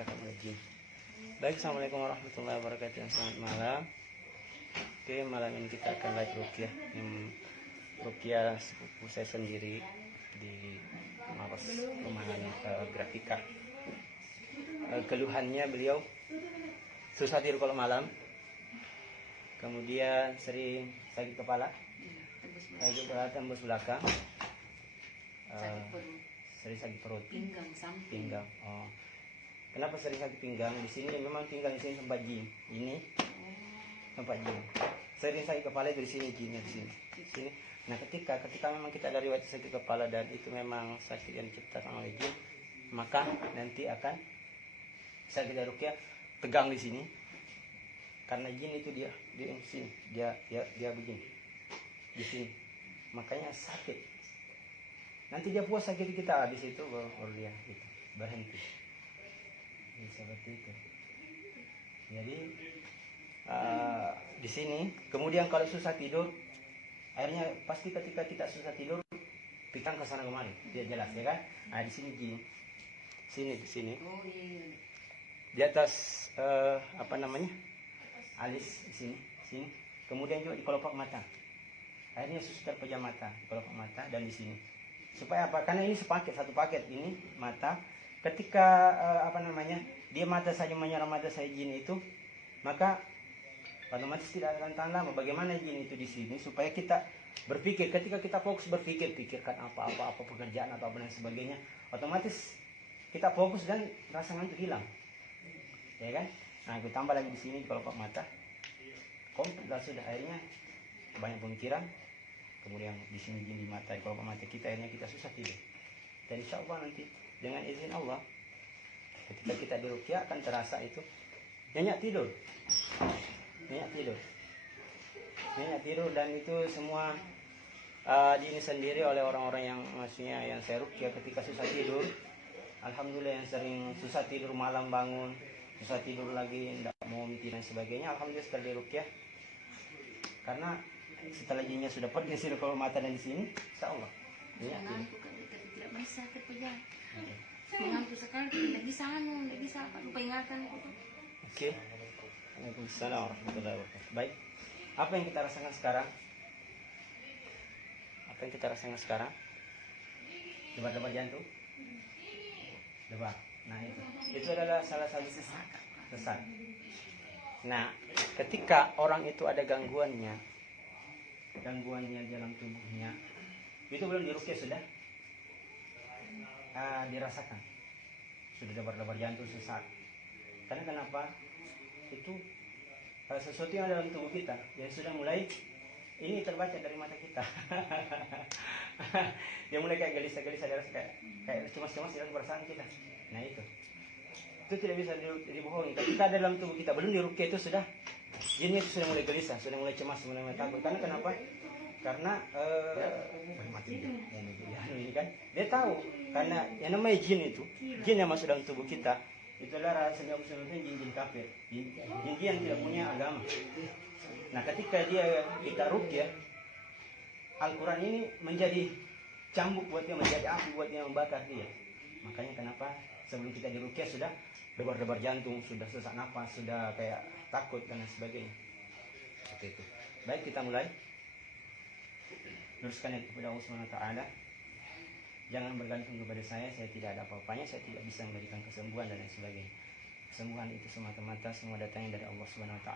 kita akan mulai jin. Baik, assalamualaikum warahmatullahi wabarakatuh. Selamat malam. Oke, malam ini kita akan live ruqyah. Ruqyah sepupu saya sendiri di Maros Perumahan Grafika. Keluhannya beliau susah tidur kalau malam, kemudian sering sakit kepala, tembus belakang, sering sakit perut, pinggang. Oh, kenapa sering sakit pinggang? Di sini memang pinggang di sini tempat jin. Ini tempat jin. Sering sakit kepala itu di sini jinnya di sini. Nah, ketika memang kita ada riwayat sakit kepala dan itu memang sakit yang diciptakan oleh jin, maka nanti akan bisa kita ruqyah tegang di sini. Karena jin itu dia di sini, dia begini di sini. Makanya sakit. Nanti dia puas sakit kita, habis itu baru dia gitu, berhenti. Jadi, seperti itu. Jadi di sini, kemudian kalau susah tidur, akhirnya pasti ketika kita susah tidur, pikiran ke sana kemari, dia jelas ya kan? Nah, di sini jin, di sini. Di atas alis di sini. Kemudian juga di kelopak mata. Akhirnya susah terpejam mata, di kelopak mata dan di sini. Supaya apa? Karena ini satu paket ini mata. Ketika dia mata saja menyerang mata saya jin itu, maka otomatis tidak akan tahan lama. Bagaimana jin itu di sini supaya kita berpikir, ketika kita fokus pikirkan apa pekerjaan atau apa dan sebagainya, otomatis kita fokus dan rasa ngantuk hilang. Ya kan? Nah, kita tambah lagi di sini di kelopak mata. Komplit lah sudah, akhirnya banyak pemikiran. Kemudian di sini jin di mata, di kelopak mata kita, akhirnya kita susah tidur. Dan insya Allah nanti dengan izin Allah, ketika kita di ruqyah akan terasa itu nyenyak tidur, dan itu semua ini sendiri oleh orang-orang yang maksudnya yang saya ruqyah ketika susah tidur. Alhamdulillah yang sering susah tidur malam bangun, susah tidur lagi, tidak mau mimpi dan sebagainya. Alhamdulillah setelah di ruqyah, karena setelah jinnya sudah pergi di kalau mata dan di sini, insya Allah. Ya, tidak bisa terpejam. Mengantuk sekali, tidak bisa lupa ingatan. Oke. Waalaikumsalam warahmatullahi wabarakatuh. Baik. Apa yang kita rasakan sekarang? Debar-debar jantung? Debar. Nah, itu adalah salah satu sesak. Nah, ketika orang itu ada gangguannya dalam tubuhnya, itu belum diruqyah sudah dirasakan, sudah debar-debar jantung, sesak. Karena kenapa? Itu sesuatu yang ada dalam tubuh kita yang sudah mulai ini terbaca dari mata kita. Dia mulai kayak gelisah-gelisah, kayak cemas-cemas dalam perasaan kita. Nah, itu tidak bisa dibohongi. Ketika ada dalam tubuh kita belum diruqyah, itu sudah jinnya itu sudah mulai gelisah, sudah mulai cemas, sudah mulai takut. Karena kenapa? Karena ini kan dia tahu, karena yang namanya jin itu, jin yang masuk dalam tubuh kita itu adalah rasanya jin kafir, jin yang tidak punya agama. Nah, ketika kita ruqyah, Al-Quran ini menjadi cambuk buat dia, menjadi api buat dia, membakar dia. Makanya kenapa sebelum kita diruqyah sudah debar-debar jantung, sudah sesak napas, sudah kayak takut dan sebagainya. Seperti itu. Baik, kita mulai. Luruskan itu kepada Allah SWT. Jangan bergantung kepada saya tidak ada apa-apanya, saya tidak bisa memberikan kesembuhan dan lain sebagainya. Kesembuhan itu semata-mata semua datangnya dari Allah SWT.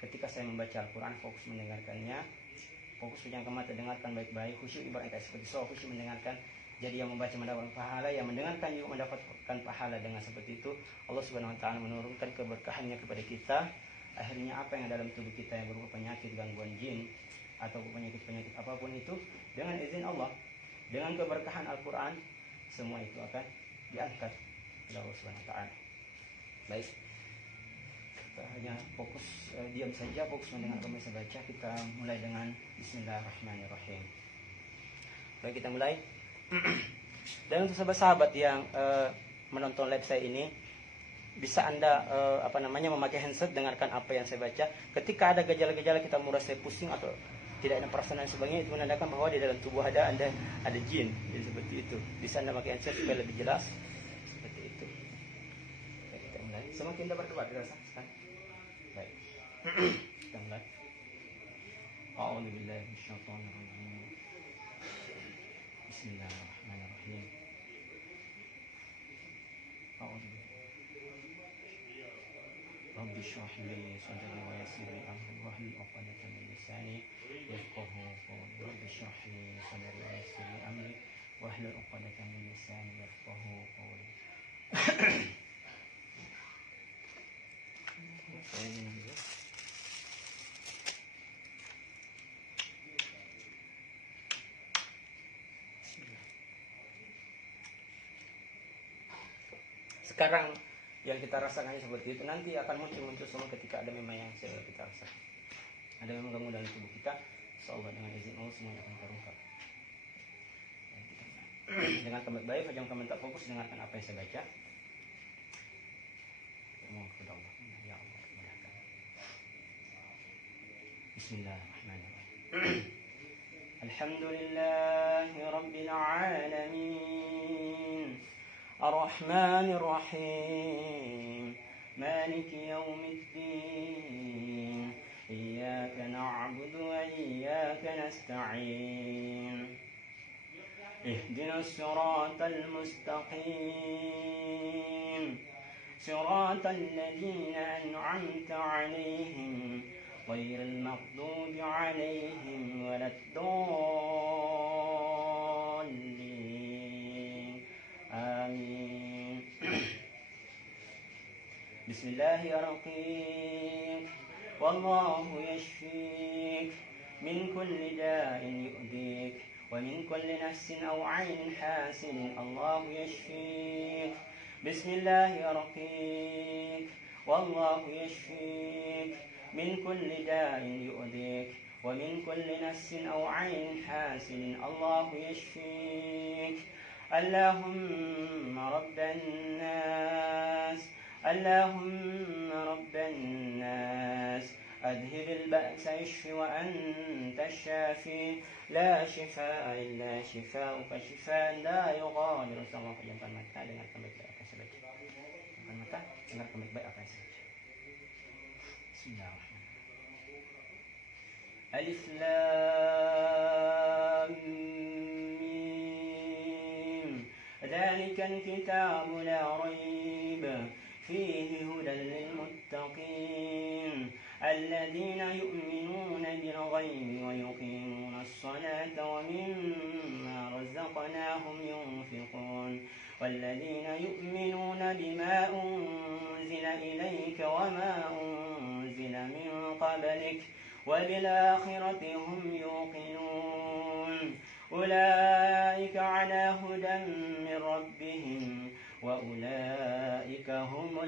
Ketika saya membaca Al-Quran, fokus mendengarkannya, fokus pejam ke mata, dengarkan baik-baik, khusyuk ibaratnya seperti khusyuk mendengarkan. Jadi yang membaca mendapatkan pahala, yang mendengarkan juga mendapatkan pahala. Dengan seperti itu Allah SWT menurunkan keberkahannya kepada kita. Akhirnya apa yang ada dalam tubuh kita yang berupa penyakit, gangguan jin atau penyakit-penyakit apapun itu, dengan izin Allah, dengan keberkahan Al-Quran, semua itu akan diangkat oleh Allah SWT. Baik, kita hanya fokus diam saja, fokus mendengar kami baca. Kita mulai dengan Bismillahirrahmanirrahim. Baik, kita mulai. Dan untuk sahabat-sahabat yang menonton live saya ini, bisa Anda memakai handset, dengarkan apa yang saya baca. Ketika ada gejala-gejala kita merasa pusing atau tidak ada perasaan dan sebagainya, itu menandakan bahwa di dalam tubuh ada jin. Jadi seperti itu. Bisa Anda pakai handset supaya lebih jelas. Seperti itu. Semakin dapat berdebat dirasakan. Baik. Kita mulai. A'udzu billahi minasyaitonir rajim. Bismillahirrahmanirrahim. A'udzu Rabbi shrah li sadri wa yassir li amri wahlul 'uqdatam min lisani yafqahu qawli. Rabbi shrah li sadri wa yassir li amri wahlul 'uqdatam min lisani yafqahu qawli. Sekarang yang kita rasakan seperti itu nanti akan muncul semua ketika ada memang yang kita rasakan. Ada memang gangguan dalam tubuh kita, seolah dengan izin Allah semuanya akan terungkap. Dengan baik, jangan kamu tak fokus dengarkan apa yang saya baca. Mohon kepada Allah, ya Allah, mudahkan. Bismillahirrahmanirrahim. Alhamdulillahi Rabbil Alamin, Ar-Rahmanir Rahim, Maliki Yawmiddin, Iyyaka na'budu wa iyyaka nasta'in, Ihdinas siratal mustaqim, Siratal ladzina an'amta 'alaihim ghairil maghdubi 'alaihim waladdallin. Amin. Bismillahirrahmanirrahim. Wallahu yashfik min kulli da'in yu'dik wa min kulli nafsin aw 'ainin hasidin. Allahu yashfik. Bismillahirrahmanirrahim. Wallahu yashfik min kulli da'in yu'dik wa min kulli nafsin aw 'ainin hasidin. Allahu yashfik. Allahumma rabban nas, Allahumma rabban nas, adhibil ba'sa ishfi wa anta ash-shafi, la shifaa'a illa shifaa'uka shifaa'an la yughadiru saqaman. Pejamkan mata, dengarkan baik-baik apa yang saya baca. Pejamkan mata, dengarkan baik-baik apa yang saya baca. Bismillahirrahmanirrahim. Alif Lam Mim. ذلك الكتاب لا ريب فيه هدى للمتقين الذين يؤمنون بالغيب ويقيمون الصلاة ومما رزقناهم ينفقون والذين يؤمنون بما أنزل إليك وما أنزل من قبلك وبالآخرة هم يوقنون أولئك على هدى من ربهم وأولئك هم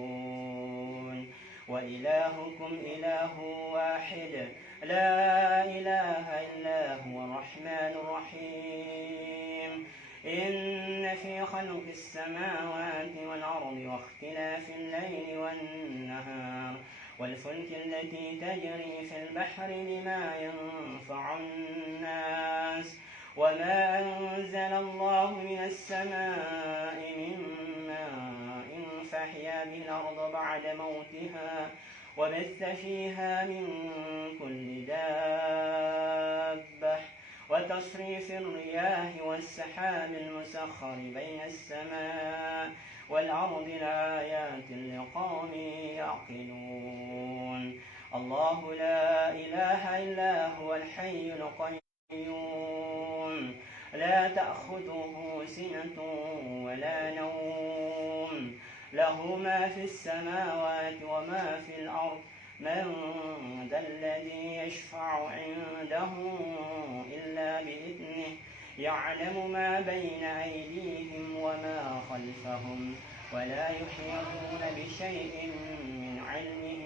المفلحون وإلهكم إله واحد لا إله إلا هو الرحمن الرحيم إن في خلق السماوات والأرض واختلاف الليل والنهار والفلك التي تجري في البحر بما ينفع الناس وما أنزل الله من السماء من ماء فأحيا به الأرض بعد موتها وبث فيها من كل دابة وتصريف الرياح والسحاب المسخر بين السماء والأرض لآيات لقوم يعقلون الله لا إله إلا هو الحي القيوم لا تأخذه سنة ولا نوم له ما في السماوات وما في الأرض من ذا الذي يشفع عنده إلا بإذنه يعلم ما بين أيديهم وما خلفهم ولا يحيطون بشيء من علمه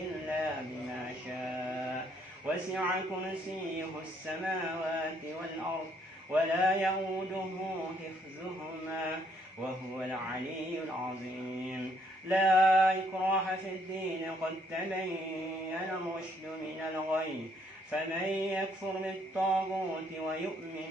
إلا بما شاء وسع كرسيه السماوات والأرض ولا يؤوده حفظهما وهو العلي العظيم لا إكراه في الدين قد تبين الرشد من الغي فمن يكفر بالطاغوت ويؤمن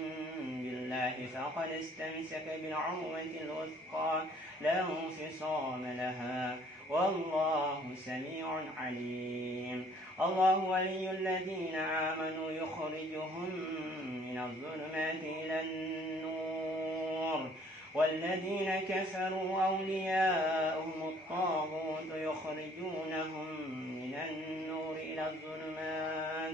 بالله فقد استمسك بالعروة الوثقى لا انفصام لها والله سميع عليم. الله ولي الذين آمنوا يخرجهم من الظلمات إلى النور والذين كفروا أولياءهم الطاغوت يخرجونهم من النور إلى الظلمات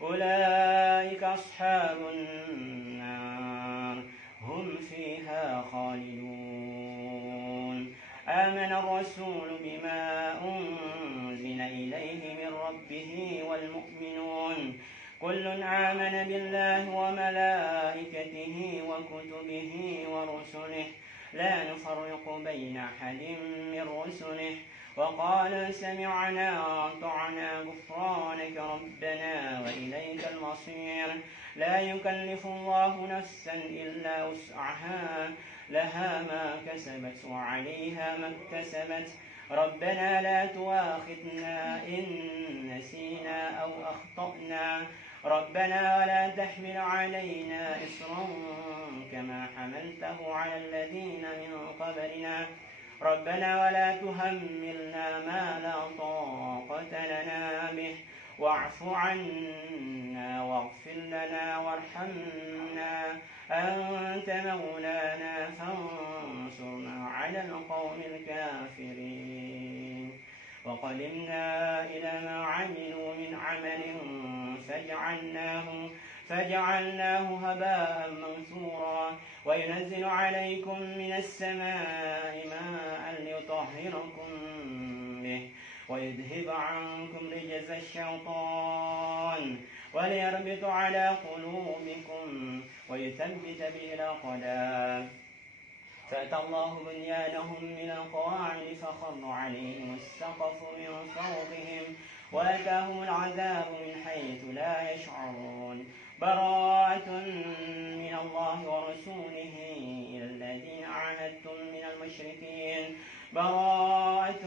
أولئك أصحاب النار هم فيها خالدون. آمن الرسول بما أنزل إليه من ربه والمؤمنون كل آمن بالله وملائكته وكتبه ورسله لا نفرق بين أحد من رسله وقال سمعنا وأطعنا غفرانك ربنا وإليك المصير. لا يكلف الله نفسا إلا وسعها لها ما كسبت وعليها ما اكتسبت ربنا لا تؤاخذنا إن نسينا أو أخطأنا ربنا ولا تحمل علينا إصرا كما حملته على الذين من قبلنا ربنا ولا تحملنا ما لا طاقة لنا به واعف عنا واغفر لنا وارحمنا أنت مولانا فانصرنا على القوم الكافرين. وقدمنا إلى ما عملوا من عمل فجعلناه هباء منثورا وينزل عليكم من السماء ماء ليطهركم به ويذهب عنكم رجز الشيطان وليربط على قلوبكم ويثبت به الأقدام. فأتى الله بنيانهم من القواعد فخر عليهم السقف من فوقهم وأتاهم العذاب من حيث لا يشعرون. براءة من الله ورسوله إلى الذين عاهدتم من المشركين براءة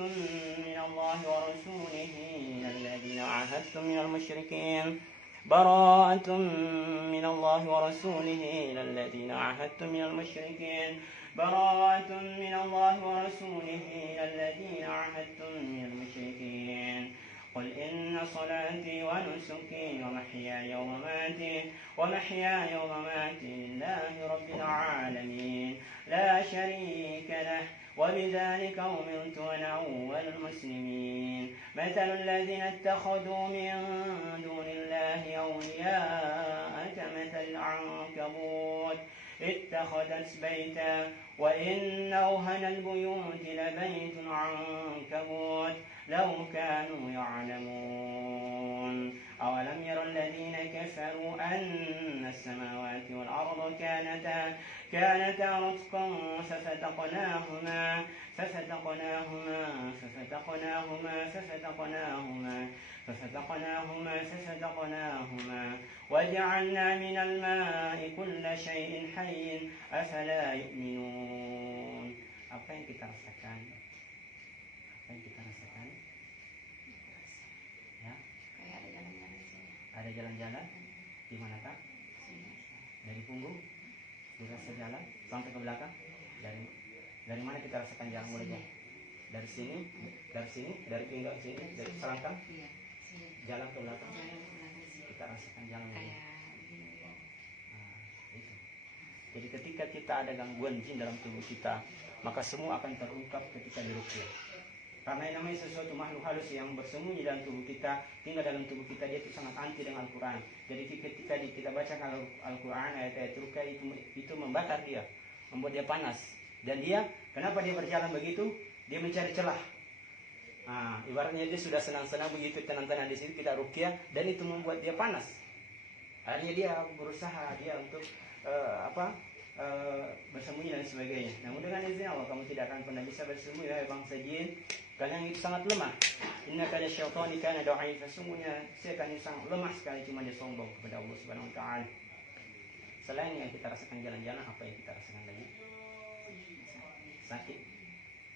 من الله ورسوله إلى الذين عاهدتم من المشركين براءة من الله ورسوله إلى الذين عاهدتم من المشركين براءة من الله ورسوله إلى الذين عاهدتم من المشركين. قل إن صلاتي ونسكي ومحياي ومماتي لله رب العالمين لا شريك له وبذلك أمرت وأنا أول المسلمين. مثل الذين اتخذوا من دون الله أولياء كمثل العنكبوت اتخذت بيتا وإن أوهن البيوت لبيت العنكبوت لو كانوا يعلمون. أولم يرى الذين كفروا أن السماوات والأرض كانتا رتقا ففتقناهما وجعلنا من الماء كل شيء حي أفلا يؤمنون. Apa yang kita rasakan? Ya? Kayak ada jalan-jalan sini. Ada jalan-jalan? Di manakah? Sini. Dari punggung? Dirasa jalan sampai ke belakang? Dari mana kita rasakan jalan mulainya? Dari sini, dari pinggang sini, dari selangkang, Iya, sini. jalan ke belakang. Jalan ke belakang sini. Kita rasakan jalan mulainya. Kayak begini. Itu. Jadi ketika kita ada gangguan jin dalam tubuh kita, maka semua akan terungkap ketika diruqyah. Karena yang namanya sesuatu makhluk halus yang bersembunyi dalam tubuh kita, tinggal dalam tubuh kita, dia itu sangat anti dengan Al-Quran. Jadi ketika kita bacakan Al-Quran, ayat-ayat ruqyah itu membakar dia, membuat dia panas. Dan dia, kenapa dia berjalan begitu? Dia mencari celah. Ibaratnya dia sudah senang-senang begitu, tenang-tenang di situ kita ruqyah, dan itu membuat dia panas. Akhirnya dia berusaha untuk bersembunyi dan sebagainya. Namun dengan izin Allah kamu tidak akan pernah bisa bersembunyi dari bangsa jin, karena yang itu sangat lemah. Innaka lasyaitani kana da'ifa, sesungguhnya setan yang sangat lemah sekali, cuma dia sombong kepada Allah Subhanahu wa taala. Selain yang kita rasakan jalan-jalan, apa yang kita rasakan lagi? Sakit.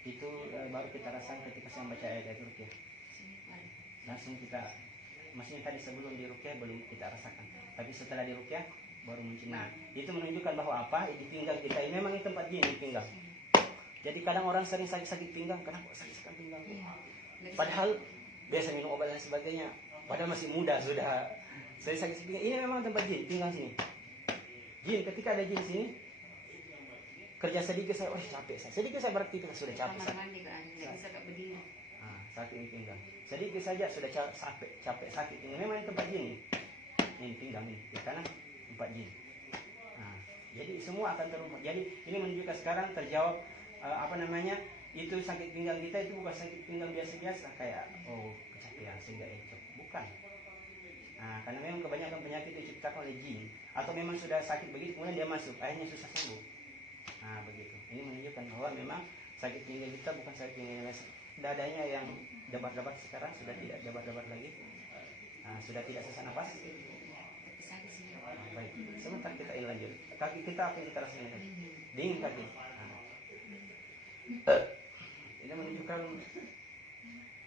Itu baru kita rasakan ketika saya baca ayat-ayat ruqyah. Langsung kita maksudnya tadi sebelum diruqyah belum kita rasakan, tapi setelah diruqyah baru muncul. Nah, itu menunjukkan bahwa apa? Di pinggang kita ini memang ini tempat jin di pinggang. Jadi kadang orang sering sakit pinggang, kenapa sakit pinggang? Padahal biasa minum obat dan sebagainya, padahal masih muda sudah saya sakit pinggang. Ini memang tempat jin, pinggang sini. Jin, ketika ada jin sini, kerja sedikit saya, capek saya. Sedikit saya beraktivitas sudah capek. Sakit di pinggang. Sedikit saja sudah capek sakit. Ini memang tempat jin. Ini pinggang ini, di kanan tempat jin. Nah, jadi semua akan terumah. Jadi ini menunjukkan sekarang terjawab itu sakit pinggang kita itu bukan sakit pinggang biasa-biasa kayak kecapean sehingga itu bukan. Nah, karena memang kebanyakan penyakit diciptakan oleh jin atau memang sudah sakit begitu kemudian dia masuk akhirnya susah sembuh. Nah, begitu. Ini menunjukkan bahwa memang sakit pinggang kita bukan sakit pinggang biasa. Dadanya yang debat-debat sekarang sudah tidak debat-debat lagi. Nah, sudah tidak sesak nafas. Baik, sebentar kita ini lanjut. Kaki kita apa yang kita rasakan tadi? Dingin kaki. Ini menunjukkan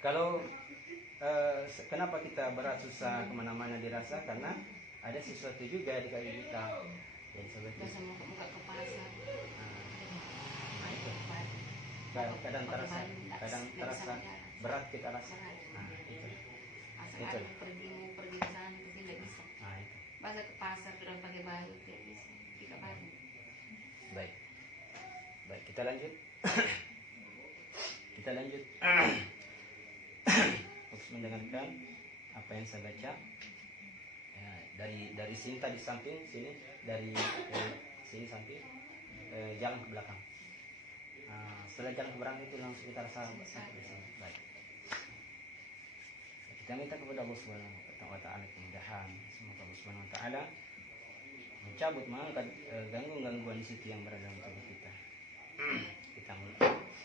kalau kenapa kita berat susah kemana-mana dirasa karena ada sesuatu juga di kaki kita. Jadi seperti kadang terasa berat kita rasa. Nah, itu. Pergi ke sana tidak bisa. Nah, itu. Masa ke pasar sudah pakai baju tidak bisa. Tidak baju. Baik, kita lanjut. Fokus mendengarkan apa yang saya baca. Ya, dari sini tadi samping sini, dari sini samping jalan ke belakang. Setelah jalan ke belakang itu langsung kita rasa sakit di sini. Baik. Kita minta kepada Allah Subhanahu wa taala kemudahan. Semoga Allah Subhanahu wa taala mencabut mengangkat gangguan di situ yang berada dalam tubuh kita. Kita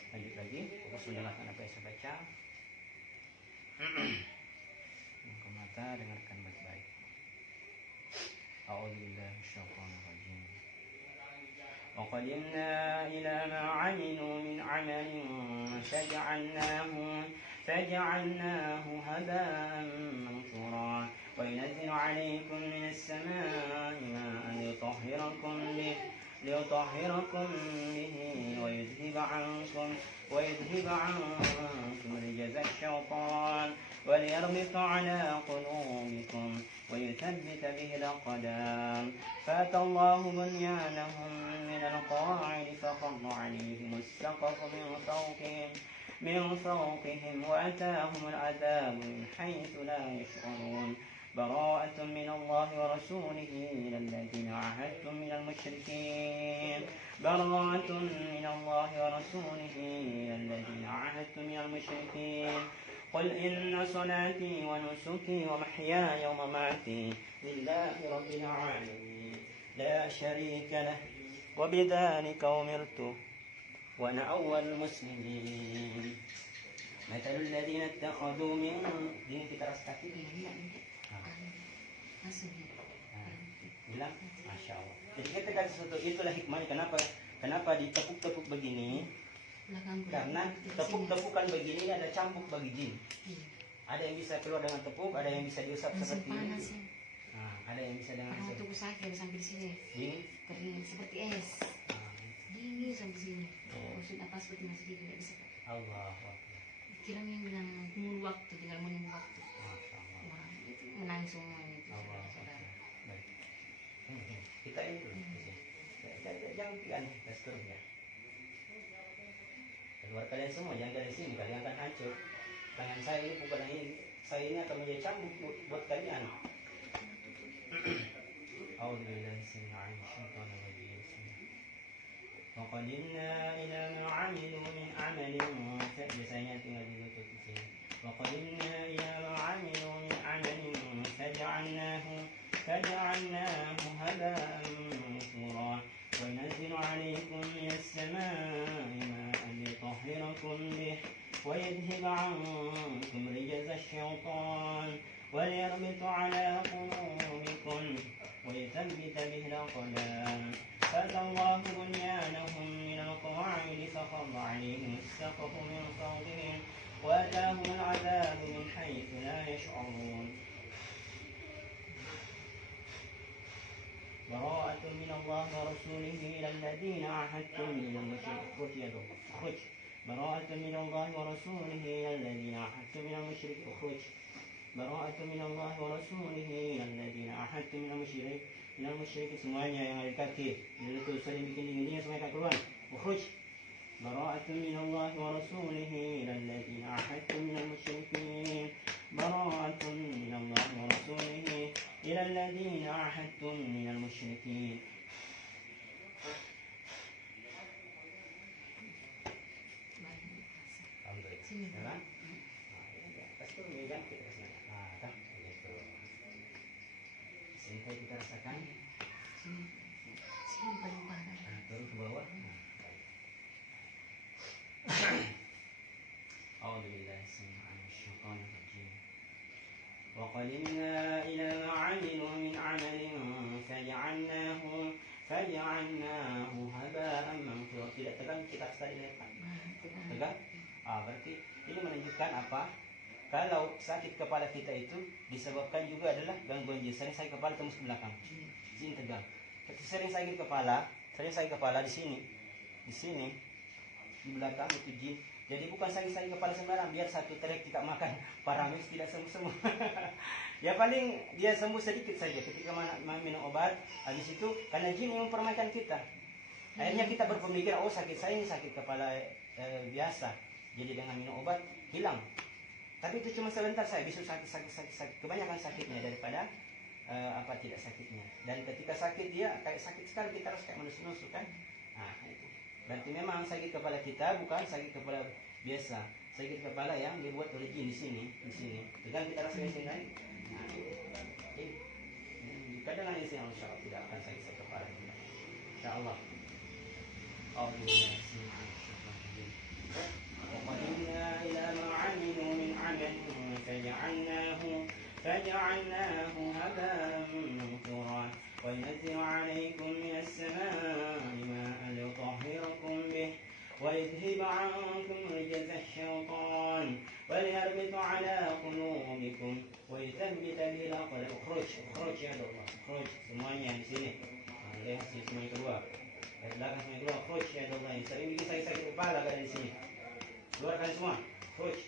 lanjut lagi, fokus mendengarkan apa yang saya baca. Buka mata, dengarkan baik-baik. A'udzubillahi minasyaitonir rajim. Wa qadimna ila ma 'amilu min 'amalin faj'alnahu haba'an mansura. Wa yunazzilu 'alaykum minas samaa'i ma'an ليطهركم به ويذهب عنكم رجز الشيطان وليربط على قلوبكم ويثبت به الأقدام فأتى الله بنيانهم من القواعد فخر عليهم السقف من فوقهم وأتاهم العذاب من حيث لا يشعرون براءة من الله ورسوله إلى الذين عاهدتم من المشركين قل إن صلاتي ونسكي ومحياي ومماتي لله رب العالمين لا شريك له وبذلك أمرت وأنا أول المسلمين مثل الذين اتخذوا من دين kita rasakan bilang Masya Allah. Jadi kita kasih sesuatu, itulah hikmahnya kenapa ditepuk-tepuk begini. Karena tepuk-tepukan begini ada cambuk bagi jin. Ada yang bisa keluar dengan tepuk, ada yang bisa diusap seperti ini. Nah, ada yang bisa dengan tunggu sakit sampai sini. Dingin? Kering seperti es. Dingin sampai sini. Maksud apa seperti masih tidak bisa. Allah. Kira yang bilang menunggu waktu, tinggal menunggu waktu. Orang itu menangis semuanya itu. Baik. Kita ini dulu. Jangan aneh, ya. Keluar kalian semua, jangan dari sini, kalian akan hancur. Tangan saya ini bukan ini, saya ini akan menjadi cambuk buat kalian. وقدمنا إلى ما عملوا من عمل فجعلناه هباء منثورا وينزل عليكم من السماء ماء ليطهركم به ويذهب عنكم رجز الشيطان وليربط على قلوبكم ويثبت به الأقدام فأتى الله بنيانهم من القواعد فخر عليهم السقف من فوقهم وأتاهم العذاب من حيث لا يشعرون براءة من الله ورسوله إلى الذين عاهدتم من المشركين اخرج براءة من الله ورسوله إلى الذين عاهدتم من المشركين اخرج براءة من الله ورسوله إلى الذين عاهدتم من المشركين semuanya yang ada kaki bila tulisan bikin dingin semuanya kat keluar اخرج براءة من الله ورسوله إلى الذين عاهدتم من المشركين براءة من الله ورسوله إلى الذين عاهدتم من المشركين Sini kita rasakan. Sini paling parah. Turun ke bawah. أعوذ بالله السميع العليم من الشيطان الرجيم وقدمنا إلى ما عملوا من عمل فجعلناه هباء منثورا. Tidak tegang kita tadi lepas. Tegang? Berarti ini menunjukkan apa? Kalau sakit kepala kita itu disebabkan juga adalah gangguan jin. Sering sakit kepala tembus ke belakang. Jin tegang. Sering sakit kepala di sini, di belakang itu jin. Jadi bukan sakit kepala sembarang, biar satu trek tidak makan paramex tidak sembuh. Ya paling dia sembuh sedikit saja ketika minum obat. Habis itu karena jin yang mempermainkan kita. Akhirnya kita berpemikiran, oh sakit saya ini sakit kepala biasa. Jadi dengan minum obat hilang. Tapi itu cuma sebentar saya bisa sakit. Kebanyakan sakitnya daripada tidak sakitnya. Dan ketika sakit dia kayak sakit sekali, kita harus kayak menusuk-nusuk kan. Nah itu. Berarti memang sakit kepala kita bukan sakit kepala biasa, sakit kepala yang dibuat oleh jin di sini. Tegang kita rasakan di sini. Nah, kadang di sini insya Allah tidak akan sakit kepala kita. Insya Allah. وقدمنا إلى ما عملوا من عمل فجعلناه هباء منثورا وينزل عليكم من السماء ماء ليطهركم به ويذهب عنكم رجز الشيطان وليربط على قلوبكم ويثبت به الأقدام. اخرج ya Allah, اخرج semuanya di sini. Lihat semuanya keluar. Dari belakang semuanya keluar. اخرج ya Allah. Yang sering bikin sakit kepala ada di sini. Keluarkan semua. اخرج.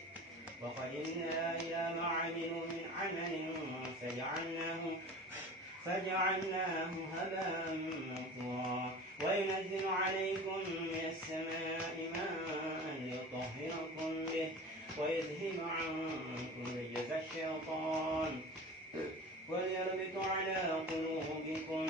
وقدمنا إلى ما عملوا من عمل فجعلناه هباء منثورا وينزل عليكم من السماء ماء ليطهركم به ويذهب عنكم رجز الشيطان وليربط على قلوبكم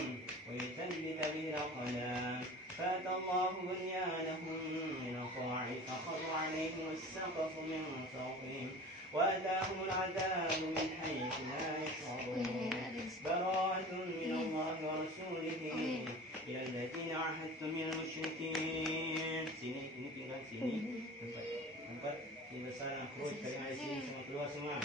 ويثبت به الأقدام فأتى الله بنيانهم من القواعد فخر عليهم السقف من فوقهم وأتاهم العذاب من حيث لا يشعرون براءة من الله ورسوله إلى الذين عاهدتم من المشركين. Sini, ini tinggal sini. Tempat tinggal sana. Khuruj dari ayat sini semua keluar semua.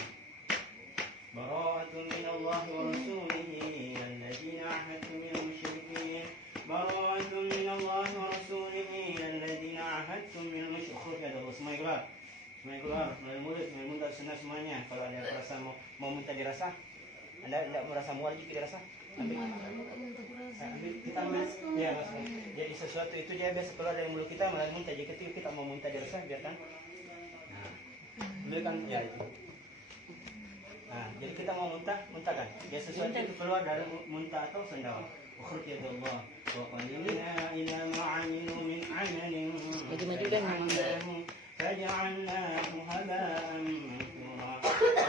براءة من الله ورسوله إلى الذين عاهدتم من المشركين. براءة من الله ورسوله إلى الذين عاهدتم من المشركين. Khuruj ada semuanya keluar. Semuanya keluar melalui mulut dari sana semuanya. Kalau ada yang merasa mau minta dirasa, Anda tidak merasa mual juga dirasa. Ambil kita ambil, ya maksudnya. Jadi sesuatu itu dia biasa keluar dari mulut kita melalui muntah. Jadi ketika kita mau minta dirasa, biarkan. Nah, ambilkan ya itu. Nah, jadi kita mau muntahkan. Ya sesuatu itu keluar dari muntah atau sendawa. Ukhruj ya Allah. Wa qadimna ila ma 'amilu min 'amalin. فجعلناه هباء منثورا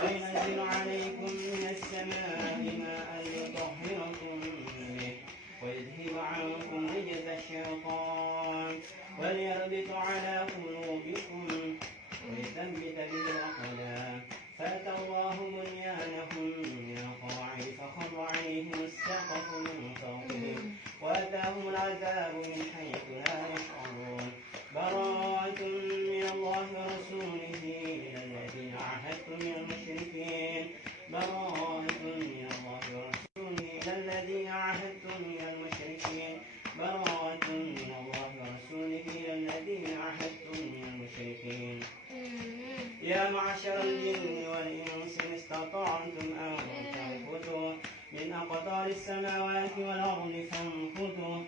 وينزل عليكم من السماء ماء ليطهركم به ويذهب عنكم رجز الشيطان وليربط على قلوبكم ويثبت به الأقدام فأتى الله بنيانهم من القواعد فخر عليهم السقف من فوقهم وأتاهم العذاب من حيث لا يشعرون براءة من الله ورسوله إلى الذين عاهدتم من المشركين. براءة من الله ورسوله إلى الذين عاهدتم من المشركين. براءة من الله ورسوله إلى الذين عاهدتم من المشركين. يا معشر الجن والإنس إن استطعتم أن تنفذوا من أقطار السماوات والأرض فانفذوا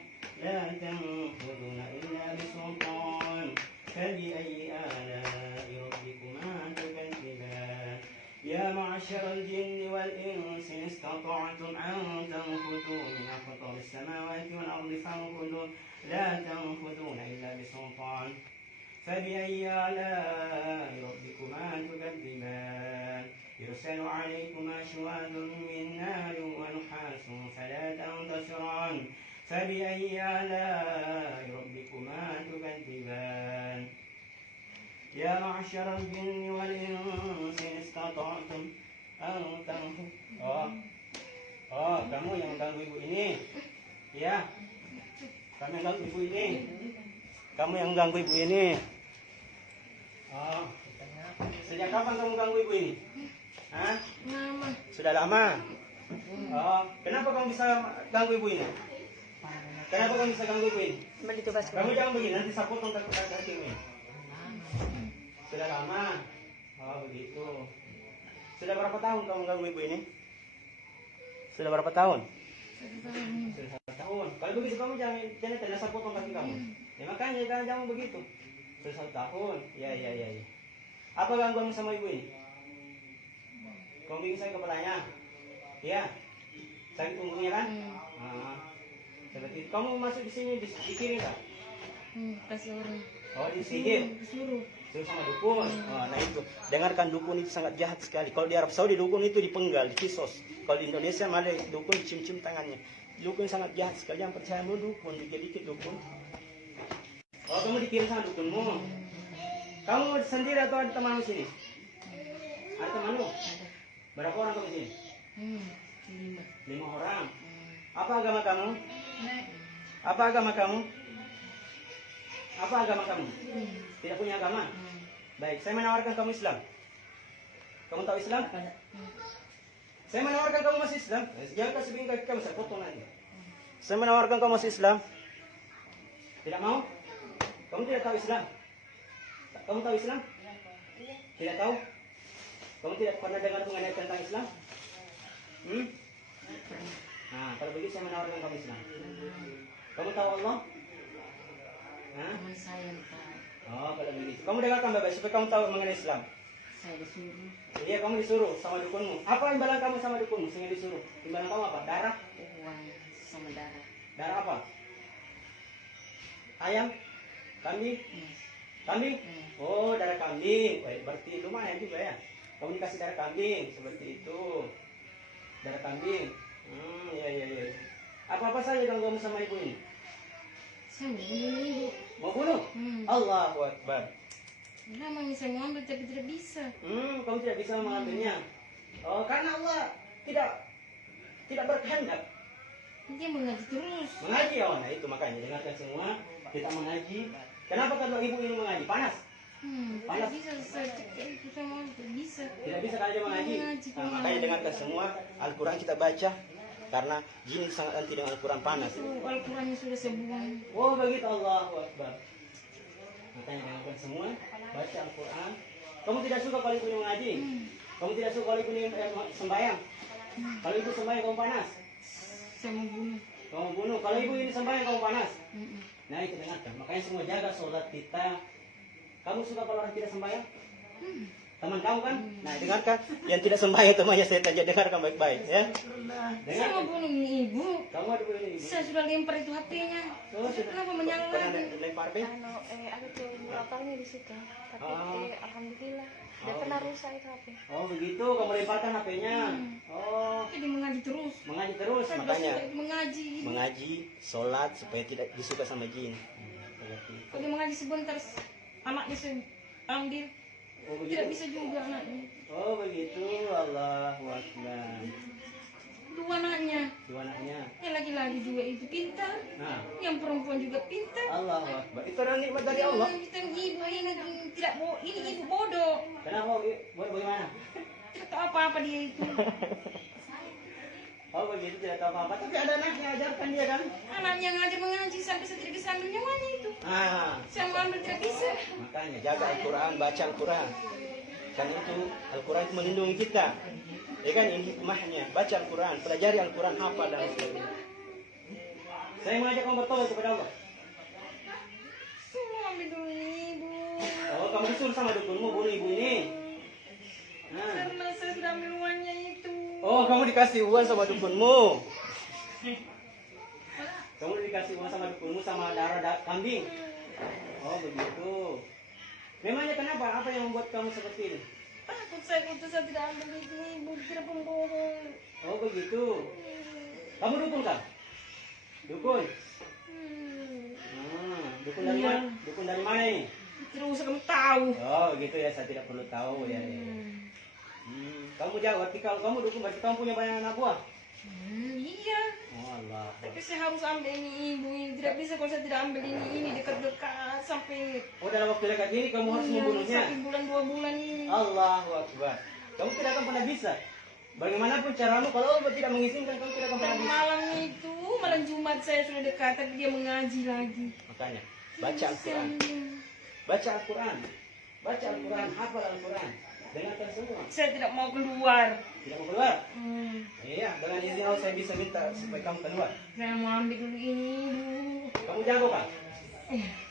لا تنفذون إلا بسلطان فبأي آلاء ربكما تكذبان يا معشر الجن والإنس إن استطعتم أن تنفذوا من أقطار السماوات والأرض فانفذوا لا تنفذون إلا بسلطان فبأي آلاء ربكما تكذبان يرسل عليكما شواظ من نار ونحاس فلا تنتصران فبأي آلاء ربكما تكذبان يا معشر الجن والإنس إن استطعتم أن تنفذوا kamu yang ganggu ibu ini, ya, kamu yang ganggu ibu ini, kamu yang ganggu ibu ini. Sejak kapan kamu ganggu ibu ini? Hah? Lama. Sudah lama. Kenapa kamu bisa ganggu ibu ini? Kenapa kamu bisa ganggu ibu ini? Kamu jangan begini, nanti saya potong kakimu ini. Sudah lama. Oh begitu. Sudah berapa tahun kamu ganggu ibu ini? Sudah berapa tahun? Sudah 1 tahun. Kalau begitu kamu jangan tidak saya potong kaki kamu. Ya makanya jangan begitu. Sudah 1 tahun. Ya. Apa gangguanmu sama ibu ini? Kamu bikin saya kepalanya? Iya. Sakit punggungnya kan? Seperti itu. Kamu masuk di sini di kiri tak? Kasih orang. Oh di sini. Disuruh. Suruh sama dukun. Nah itu. Dengarkan, dukun itu sangat jahat sekali. Kalau di Arab Saudi dukun itu dipenggal, dikisos. Kalau di Indonesia malah dukun cium-cium tangannya. Dukun sangat jahat sekali. Yang percaya mu dukun, dikit-dikit dukun. Oh kamu dikirim sama dukunmu. Kamu sendiri atau ada temanmu sini? Ada temanmu? Berapa orang kamu sini? 5 orang. Apa agama kamu? Apa agama kamu? Apa agama kamu? Tidak punya agama? Baik, saya menawarkan kamu Islam. Kamu tahu Islam? Saya menawarkan kamu masih Islam. Jangan kasih bingung kaki kamu, saya potong nanti. Saya menawarkan kamu masih Islam. Tidak mau? Kamu tidak tahu Islam? Kamu tahu Islam? Tidak tahu? Kamu tidak pernah dengar mengenai tentang Islam? Nah, kalau begitu saya menawarkan kamu Islam. Kamu tahu Allah? Teman saya tahu. Oh, kalau begitu. Kamu dengarkan baik supaya kamu tahu mengenai Islam. Saya disuruh. Iya, kamu disuruh sama dukunmu. Apa imbalan kamu sama dukunmu sehingga disuruh? Imbalan kamu apa? Darah? Uang sama darah. Darah apa? Ayam? Kambing? Kambing? Oh, darah kambing. Baik, berarti lumayan juga ya. Kamu dikasih darah kambing seperti itu. Darah kambing. Iya. Apa-apa saja kamu sama ibu ini? Saya mau bunuh ibu. Mau bunuh? Allahu Akbar. Namanya saya mau ambil tapi tidak bisa. Kamu tidak bisa mengambilnya. Oh, karena Allah tidak berkehendak. Dia mengaji terus. Mengaji, nah itu makanya dengarkan semua. Kita mengaji. Kenapa kalau ibu ini mengaji? Panas? Tidak bisa saya cekik itu sama tidak bisa. Tidak bisa kalau dia mengaji. Nah, makanya dengarkan semua. Al-Quran kita baca. Karena jin sangat anti dengan Al-Quran panas. Al-Qurannya sudah saya buang. Oh begitu, Allahu Akbar. Makanya dengarkan semua. Baca Al-Quran. Kamu tidak suka kalau ibu ini mengaji? Kamu tidak suka kalau ibu ini sembahyang? Kalau ibu sembahyang kamu panas? Saya mau bunuh. Kamu bunuh. Kalau ibu ini sembahyang kamu panas? Nah itu dengarkan. Makanya semua jaga sholat kita. Kamu suka kalau orang tidak sembahyang? Teman kamu kan? Nah dengarkan. Yang tidak sembahyang temannya saya tanya. Dengarkan baik-baik ya. Saya mau bunuh ibu. Kamu ada bunuh ibu? Saya sudah lempar itu HP-nya. Kenapa menyala lagi? Lempar deh. Ada tuh motornya di situ, tapi alhamdulillah dia pernah rusak itu HP. Oh begitu, kamu lemparkan HP-nya. Oh, Jadi mengaji terus. mengaji terus Saya makanya. suka itu mengaji. Mengaji, sholat supaya tidak disuka sama jin. Kalau dia mengaji sebentar, anaknya saya ambil. Oh Tidak begitu. bisa juga anaknya. Oh begitu, Allahu Akbar. 2 anaknya. 2 anaknya. Yang laki-laki juga itu pintar. Nah, Yang perempuan juga pintar. Allahu Akbar. Itu adalah nikmat dari Allah. Kita ibu ini tidak ini ibu bodoh. Kenapa? Bagaimana? Tidak tahu apa-apa dia itu. Oh begitu, tidak tahu apa-apa. Tapi ada anaknya, ajarkan dia kan. Anaknya ngajar mengaji sampai saya tidak bisa ambil nyawanya itu. Ah, Saya mau ambil tidak bisa. makanya jaga Al-Quran, baca Al-Quran. Karena itu Al-Quran itu melindungi kita. Ya kan ini hikmahnya, baca Al-Quran, pelajari Al-Quran, hafal dan sebagainya. Saya mengajak kamu bertobat kepada Allah. Suruh ambil dulu ibu. Oh, kamu disuruh sama dukunmu bunuh ibu ini. Nah. Karena saya sudah ambil uangnya itu. Oh, kamu dikasih uang sama dukunmu. Kamu dikasih uang sama dukunmu sama darah kambing. Oh, begitu. Memangnya kenapa? Apa yang membuat kamu seperti ini? Takut saya tidak ambil itu ibu, kira pembohong. Oh, begitu. Kamu dukun kan? Dukun. Dukun dari mana? Dukun dari mana ini? Tidak usah kamu tahu. Oh, gitu ya. Saya tidak perlu tahu ya. Kamu jawab. Berarti kalau kamu dukun, berarti kamu punya banyak anak buah. Iya. Oh Allah. Tapi saya harus ambil ini ibu. Tidak bisa kalau saya tidak ambil ini dekat-dekat sampai. Oh, dalam waktu dekat ini kamu harus membunuhnya. Sampai bulan 2 bulan ini. Allahu Akbar. Kamu tidak akan pernah bisa. Bagaimanapun caramu, kalau Allah tidak mengizinkan, kamu tidak akan pernah Dan bisa. malam itu, malam Jumat saya sudah dekat, tapi dia mengaji lagi. Makanya, baca Al-Quran. Baca Al-Quran. Baca Al-Quran, hafal Al-Quran. Dengarkan semua. Saya tidak mau keluar. Tidak mau keluar? Iya, dengan izin Allah saya bisa minta supaya kamu keluar. Saya mau ambil dulu ini ibu. Kamu jago kan?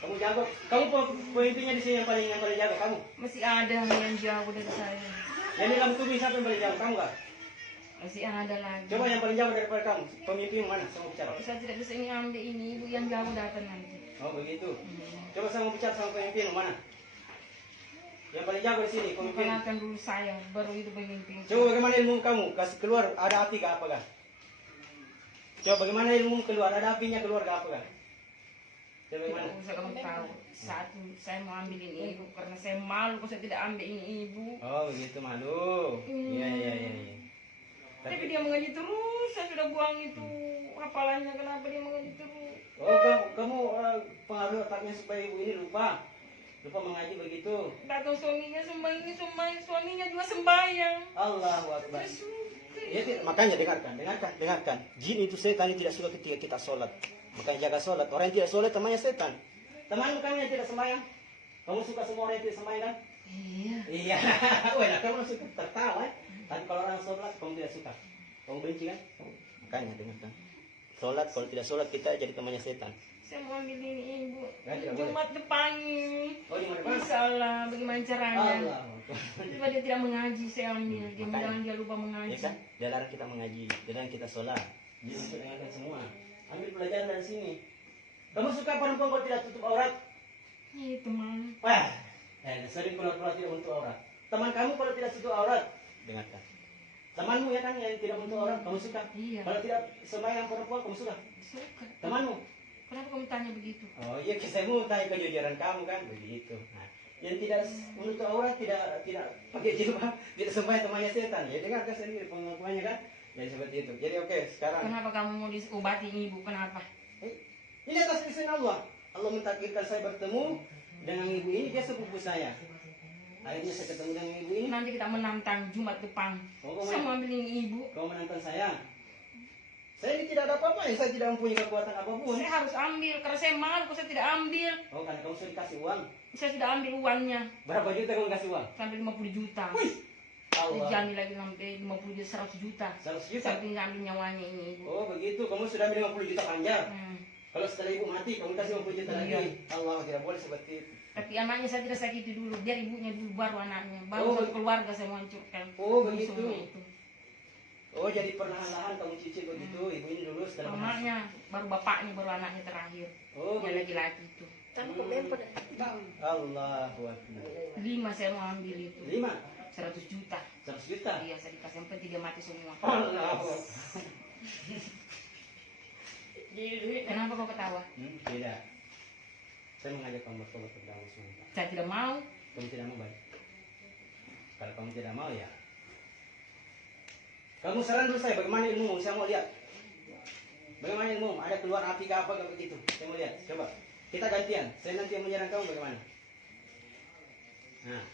Kamu jago. Kamu pemimpinnya di sini yang paling jago kamu. Masih ada yang jauh dari saya. Yang di dalam tubuh siapa yang paling jago? Kamu kan? Masih ada lagi. Coba yang paling jago daripada kamu. Pemimpin mana? Saya mau bicara. Saya tidak bisa ini ambil ini ibu, yang jauh datang nanti. Oh begitu. Coba saya mau bicara sama pemimpin mana? Yang paling jago di sini pemimpin. Perkenalkan dulu saya, baru itu pemimpin. Coba bagaimana ilmu kamu? Kasih keluar ada api ke apa kan? Coba bagaimana ilmu keluar ada apinya keluar ke apa kan? Coba bagaimana? Tidak usah kamu tahu. Satu, saya mau ambil ini ibu karena saya malu kalau saya tidak ambil ini ibu. Oh begitu malu. Iya. Tapi dia mengaji terus, saya sudah buang itu hafalannya, kenapa dia mengaji terus? Oh kamu pengaruh otaknya supaya ibu ini lupa mengaji begitu. Datang suaminya sembahyang, suaminya juga sembahyang. Allahu Akbar. Ya, makanya dengarkan. Jin itu setan yang tidak suka ketika kita sholat. Makanya jaga sholat. Orang yang tidak sholat temannya setan. Temanmu kamu yang tidak sembahyang. Kamu suka semua orang yang tidak sembahyang kan? Iya. Wah, kamu suka tertawa. Tapi kalau orang sholat kamu tidak suka. Kamu benci kan? Makanya dengarkan. Sholat kalau tidak sholat kita jadi temannya setan. Saya mau ambil ini ibu. Tidak Jumat depan ini. Oh, Jumat depan? Insyaallah, bagaimana caranya? Allah. Tiba dia tidak mengaji, saya ambil. Dia bilang dia lupa mengaji. Ya kan? Dia larang kita mengaji, dia larang kita sholat. Jadi untuk dengarkan semua. Ambil pelajaran dari sini. Kamu suka perempuan kalau tidak tutup aurat? Iya teman. Wah, sering keluar-keluar tidak menutup aurat. Teman kamu kalau tidak tutup aurat, dengarkan. Temanmu ya kan yang tidak menutup aurat, kamu suka? Iya. Kalau tidak sembahyang perempuan, kamu suka? Suka. Temanmu? Kenapa kamu tanya begitu? Oh iya, saya mau tanya kejujuran kamu kan, begitu. Nah, yang tidak menutup aurat, tidak pakai jilbab, tidak sembahyang temannya setan. Ya dengarkan sendiri pengakuannya kan. Jadi seperti itu. Jadi oke, sekarang. Kenapa kamu mau diobati ibu? Kenapa? Ini atas izin Allah. Allah mentakdirkan saya bertemu dengan ibu ini, dia sepupu saya. Akhirnya saya ketemu dengan ibu ini. Nanti kita menantang Jumat depan. Oh, Saya mau ambil ini ibu. Kau menantang saya. Saya ini tidak ada apa-apa, saya tidak mempunyai kekuatan apapun. Saya harus ambil karena saya malu kalau saya tidak ambil. Oh, karena kamu sudah dikasih uang. Saya sudah ambil uangnya Berapa juta kamu kasih uang? sampai 50 juta. Wih, Allah. Jadi lagi sampai 50 juta, 100 juta. 100 juta. Saya tinggal ambil nyawanya ini ibu. Oh, begitu. Kamu sudah ambil 50 juta panjar. Kalau setelah ibu mati, kamu kasih 50 juta lagi. Iya. Allah, tidak boleh seperti itu. Tapi anaknya saya tidak sakiti dulu, biar ibunya dulu baru anaknya. Baru Oh, satu keluarga saya mau hancurkan. Oh, begitu. Semua itu. Oh, jadi perlahan-lahan kamu cicil begitu. Ibu ini dulu setelah Mamanya, baru bapaknya, baru anaknya terakhir. Oh, Yang laki-laki itu. Tangkap lempar. Allahu Akbar. 5 saya mau ambil itu. 5, 100 juta. 100 juta. Iya, saya dikasih yang penting dia mati semua. Allahu. Kenapa kau ketawa? Tidak. Saya mengajak kamu bertobat kepada Allah SWT. Saya tidak mau. Kamu tidak mau baik. Kalau kamu tidak mau ya. Kamu saran dulu saya, bagaimana ilmu? Saya mau lihat. Bagaimana ilmu? Ada keluar api ke apa ke begitu? Saya mau lihat. Coba. Kita gantian. Saya nanti yang menyerang kamu bagaimana? Nah.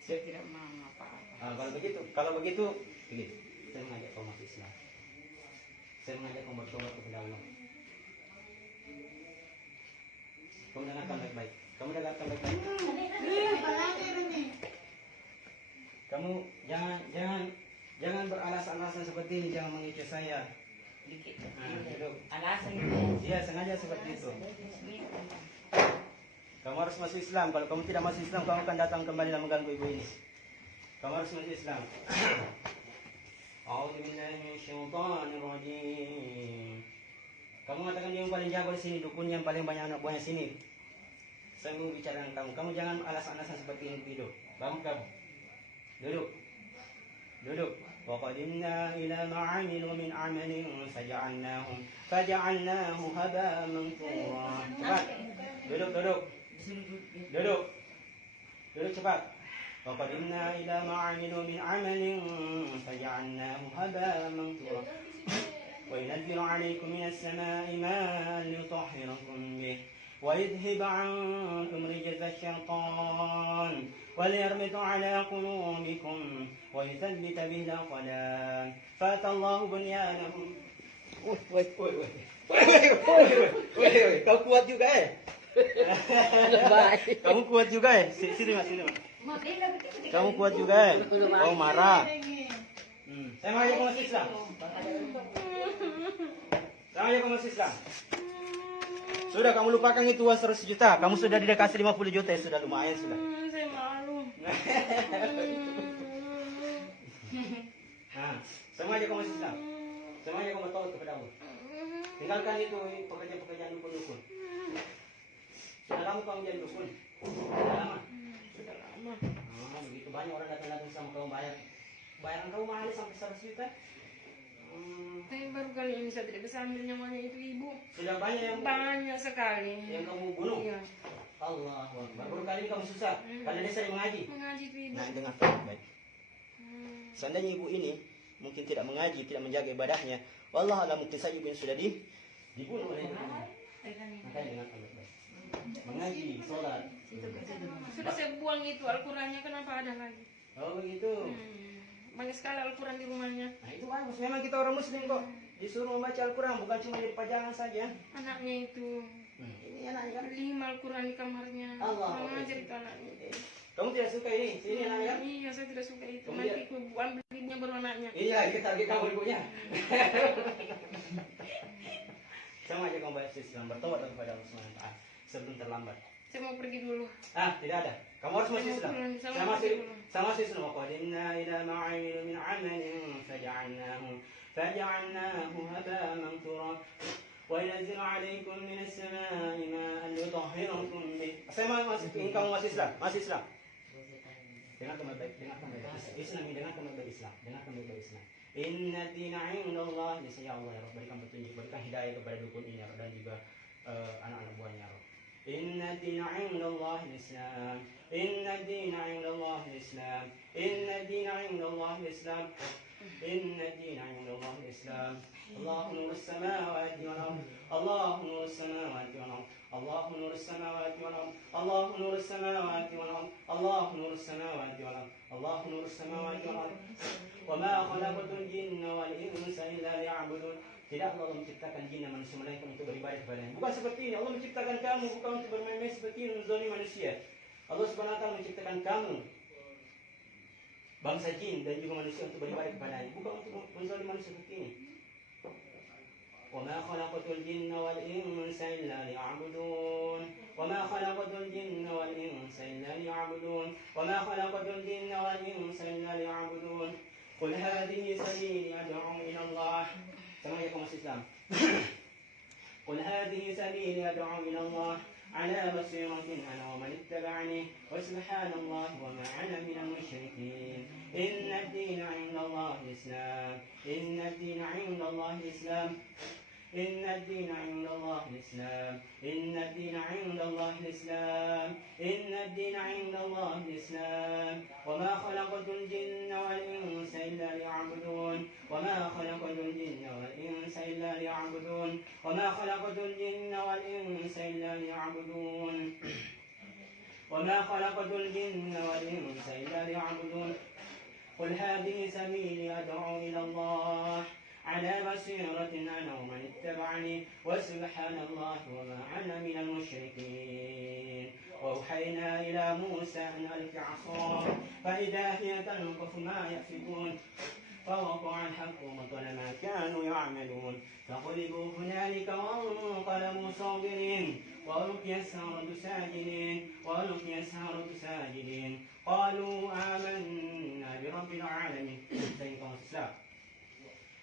Saya tidak mau apa-apa. Kalau begitu, begini. Saya mengajak kamu masuk Islam. Saya mengajak kamu bertobat kepada Allah. Kamu dengarkan baik-baik. Kamu dengarkan baik-baik. Kamu jangan Jangan beralas-alasan seperti ini, jangan mengecoh saya. Dikit. Duduk. Alasan gitu. Iya, sengaja seperti itu. Kamu harus masuk Islam. Kalau kamu tidak masuk Islam, kamu akan datang kembali dan mengganggu ibu ini. Kamu harus masuk Islam. A'udzubillahi minasyaitonirrajim. Kamu mengatakan dia yang paling jago di sini, dukun yang paling banyak anak buahnya sini. Saya mau bicara dengan kamu. Kamu jangan alas-alasan seperti ini, hidup. Bangun kamu. Duduk. Duduk. وَقَدِمْنَا إِلَى مَا عَمِلُوا مِنْ عَمَلٍ فَجَعَلْنَاهُ هَبَاءً مَنْثُورًا. Cepat. Duduk. Duduk cepat. وَقَدِمْنَا إِلَى مَا عَمِلُوا مِنْ عَمَلٍ فَجَعَلْنَاهُ هَبَاءً مَنْثُورًا. وَيُنَزِّلُ عَلَيْكُمْ مِنَ السَّمَاءِ مَاءً لِيُطَهِّرَكُم بِهِ وَيُذْهِبَ عَنكُمْ رِجْزَ الشَّيْطَانِ وَلِيَرْبِطَ عَلَى قُلُوبِكُمْ وَيُثَبِّتَ بِهِ الْأَقْدَامَ فَأَتَى اللَّهُ بُنْيَانَهُم. Woi. Kau kuat juga Kamu kuat juga Sini mas. Kamu kuat juga Oh marah. Saya mau ajak masuk Islam. Sudah kamu lupakan itu uang 100 juta. Kamu sudah dikasih 50 juta ya sudah lumayan sudah. Saya malu. Nah, sama aja kamu masuk Islam. Sama aja kamu tahu kepada Allah. Tinggalkan itu pekerjaan dukun. Sudah lama kamu jadi dukun? Sudah lama. Oh, begitu banyak orang datang sama kamu bayaran kamu mahal sampai 100 juta. Tapi baru kali ini saya tidak bisa ambil nyawanya itu ibu. Sudah banyak sekali yang kamu bunuh. Iya. Allah, baru kali ini kamu susah karena dia sering mengaji. Mengaji itu ibu. Nah, dengar baik. Seandainya ibu ini mungkin tidak mengaji, tidak menjaga ibadahnya, wallah alam mungkin saja ibu yang sudah dibunuh oleh ibu. Makanya dengar baik. Mengaji, sholat. Sudah saya buang itu Al-Qurannya, kenapa ada lagi? Oh begitu. Banyak sekali Al-Quran di rumahnya. Nah itu bagus, memang kita orang muslim kok. Disuruh membaca Al-Quran, bukan cuma jadi pajangan saja. Anaknya itu Ini anaknya kan? 5 Al-Quran di kamarnya. Allah. Mengajar itu anaknya. Kamu tidak suka ini? Sini anaknya? Iya, saya tidak suka itu. Kamu Nanti aku ambil ibunya baru anaknya. Iya, kita kamu ibunya. Sama aja kamu baca Islam, bertobat kepada Allah SWT sebelum terlambat. Saya mau pergi dulu. Tidak ada. Kamu harus masuk Islam. Sama masuk Islam. وَقَدِمْنَا إِلَى مَا عَمِلُوا مِنْ عَمَلٍ فَجَعَلْنَاهُ هَبَاءً مَنْثُورًا وَيُنَزِّلُ عَلَيْكُمْ مِنَ السَّمَاءِ مَاءً لِيُطَهِّرَكُم بِهِ. Saya ingin kamu masuk Islam. Masuk Islam. Dengarkan baik-baik. Islam. Inna dina indallah. Ya Allah ya Rabb, berikan petunjuk, berikan hidayah kepada dukun ini dan juga anak-anak buahnya ya Rabb. Inna dina indallah Islam. Inna dina indallah Islam. Inna dina indallah Islam. Inna dina indallah Islam. Allahu nur as-samawati wal ard. Allahu nur as-samawati wal ard. Allahu nur as-samawati wal ard. Allahu nur as-samawati wal ard. Allahu nur as-samawati wal ard. Allahu nur as-samawati wal ard. Wa ma khalaqatul jinna wal insa illa liya'budun. Tidak Allah menciptakan jin dan manusia melainkan untuk beribadah kepadanya. Bukan seperti ini. Allah menciptakan kamu bukan untuk bermain-main seperti ini menzalimi manusia. Allah Subhanahu wa taala menciptakan kamu bangsa jin dan juga manusia untuk beribadah kepadanya, bukan untuk menzalimi manusia seperti ini. وَمَا خَلَقْتُ الْجِنَّ وَالْإِنسَ إِلَّا لِيَعْبُدُونَ وَمَا خَلَقْتُ الْجِنَّ وَالْإِنسَ إِلَّا لِيَعْبُدُونَ وَمَا خَلَقْتُ الْجِنَّ وَالْإِنسَ إِلَّا لِيَعْبُدُونَ قُلْ هَٰذِهِ سَبِيلِي أَدْعُو إِلَى اللَّهِ. Sama ya kaum Islam. قُلْ هَٰذِهِ سَبِيلِي أَدْعُو إِلَى اللَّهِ عَلَى بَصِيرَةٍ أَنَا وَمَنِ اتَّبَعَنِي وَسُبْحَانَ اللَّهِ وَمَا أَنَا مِنَ الْمُشْرِكِينَ. إِنَّ الدِّينَ عِندَ اللَّهِ الْإِسْلَامُ. إِنَّ الدِّينَ عِندَ اللَّهِ الْإِسْلَامُ. إن الدين عند الله الإسلام. إن الدين عند الله الإسلام. إن الدين عند الله الإسلام. وما خلقت الجن والإنس إلا ليعبدون. وما خلقت الجن والإنس إلا ليعبدون. وما خلقت الجن والإنس إلا ليعبدون. وما خلقت الجن والإنس إلا ليعبدون. قل هذه سبيلي أدعو إلى الله على بصيرة أنا ومن اتبعني وسبحان الله وما أنا من المشركين. وأوحينا إلى موسى أن ألق عصاه فإذا هي تلقف ما يأفكون فوقع الحق وبطل ما كانوا يعملون فغلبوا هنالك وانقلبوا صاغرين وألقي السحرة ساجدين قالوا آمنا برب العالمين.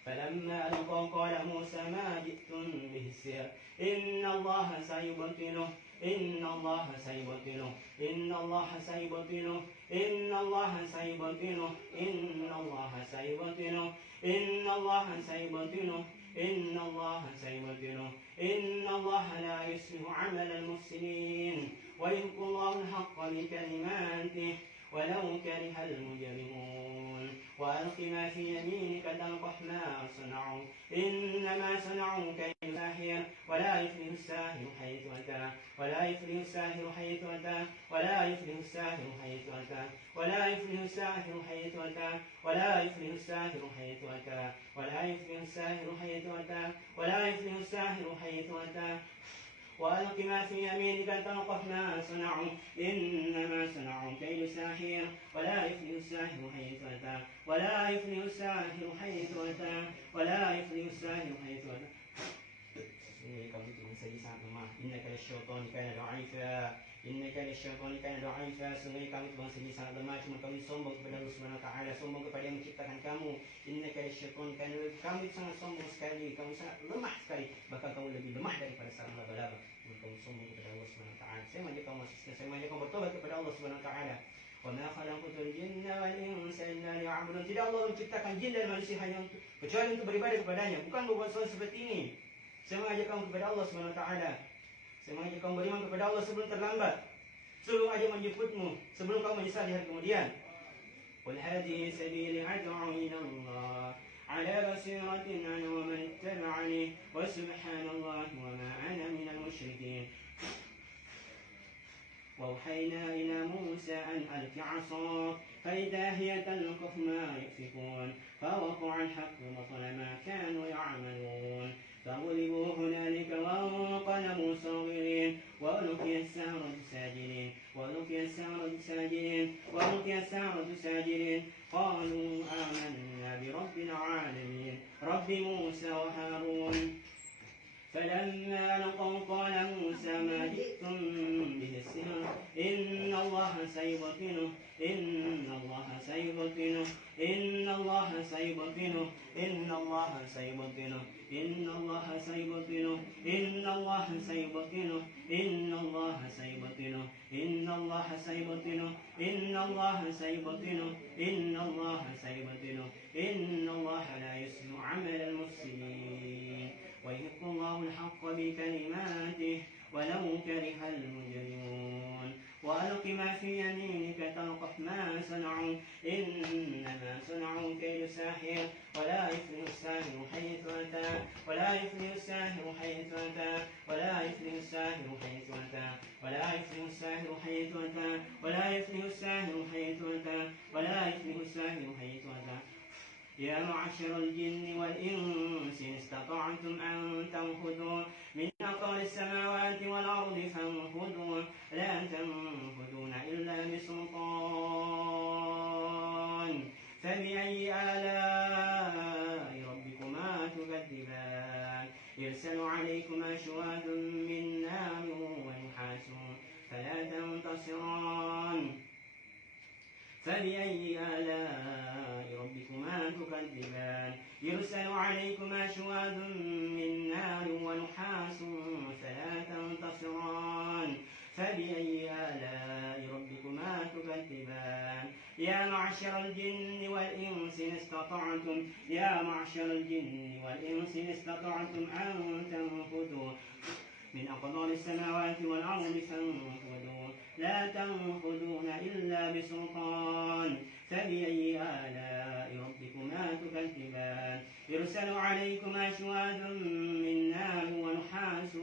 فلما ألقوا قال موسى ما جئتم به السحر إن الله سيبطله إن الله سيبطله إن الله سيبطله إن الله سيبطله إن الله سيبطله إن الله سيبطله إن الله سيبطله إن الله لا يصلح عمل المفسدين ويحق الله الحق بكلماته ولو كره المجرمون وألق ما في يمينك تلقف ما صنعوا إنما صنعوا كيد ساحر ولا يفلح الساحر حيث أتى ولا يفلح الساحر حيث أتى ولا يفلح الساحر حيث أتى ولا يفلح الساحر حيث أتى ولا يفلح الساحر حيث أتى ولا يفلح الساحر حيث أتى ولا يفلح الساحر حيث أتى وألق ما في يمينك تلقف ما صنعوا إنما صنعوا كيد ساحر ولا يفلح الساحر حيث أتى ولا يفلح الساحر حيث أتى ولا يفلح الساحر حيث أتى. Kamu itu menjadi sangat lemah. Innaka lisyaitani kana dha'ifa. Innaka lisyaitani kana dha'ifa. Sungguh kamu itu menjadi sangat lemah. Cuma kamu sombong kepada Allah Subhanahu wa taala, sombong kepada yang menciptakan kamu. Innaka lisyaitani kana, kamu itu sangat sombong sekali, kamu sangat lemah sekali. Bahkan kamu lebih lemah daripada sarang laba-laba. Kamu sombong kepada Allah Subhanahu wa taala. Saya mengajak kamu masuk, saya mengajak kamu bertobat kepada Allah Subhanahu wa taala. Wa ma khalaqtul jinna wal insa illa liya'budun. Tidak Allah menciptakan jin dan manusia hanya untuk kecuali untuk beribadah kepadanya, bukan membuat soal seperti ini. Saya mengajak kamu kepada Allah Subhanahu wa taala. Saya mengajak kamu beriman kepada Allah sebelum terlambat. Sebelum ajal menjemputmu, sebelum kamu menyesal di hari kemudian. Qul hadhihi sabili ad'u ila Allah ala basiratin ana wa man ittaba'ani wa subhanallahi wa ma ana minal musyrikin. وأوحينا إلى موسى أن ألق عصاك فإذا هي تلقف ما يأفكون فوقع الحق وبطل ما كانوا يعملون فغلبوا هنالك وانقلبوا صاغرين وألقي السحرة ساجدين وألقي السحرة ساجدين وألقي السحرة ساجدين قالوا آمنا برب العالمين رب موسى وهارون فلما ألقوا قال موسى ما جئتم به السحر إن الله سيبطله إن الله سيبطله إن الله سيبطله إن الله سيبطله إن الله سيبطله إن الله سيبطله إن الله سيبطله إن الله سيبطله إن الله سيبطله إن الله سيبطله إن الله لا يصلح عمل المفسدين ويحق الله الحق بكلماته ولو كره المجرمون وألق ما في يمينك تلقف ما صنعوا إنما صنعوا كيد ساحر ولا يفلح الساحر حيث أتى ولا يفلح الساحر حيث أتى ولا يفلح الساحر حيث أتى ولا يفلح الساحر حيث أتى ولا يفلح الساحر حيث أتى ولا يفلح الساحر حيث أتى. يا معشر الجن والإنس إن استطعتم أن تنفذوا من أقطار السماوات والأرض فانفذوا لا تنفذون إلا بسلطان فبأي آلاء ربكما تكذبان يرسل عليكما شواظ من نار ونحاس فلا تنتصران فبأي آلاء ربكما تكذبان يرسل عليكما شواظ من نار ونحاس فلا تنتصران فبأي آلاء ربكما تكذبان يا معشر الجن والإنس إن استطعتم يا معشر الجن والإنس إن استطعتم أن تنفذوا من أقطار السماوات والأرض فانفذوا لا تنفذون إلا بسلطان فبأي آلاء ربكما تكذبان يرسل عليكما شواظ من نار ونحاس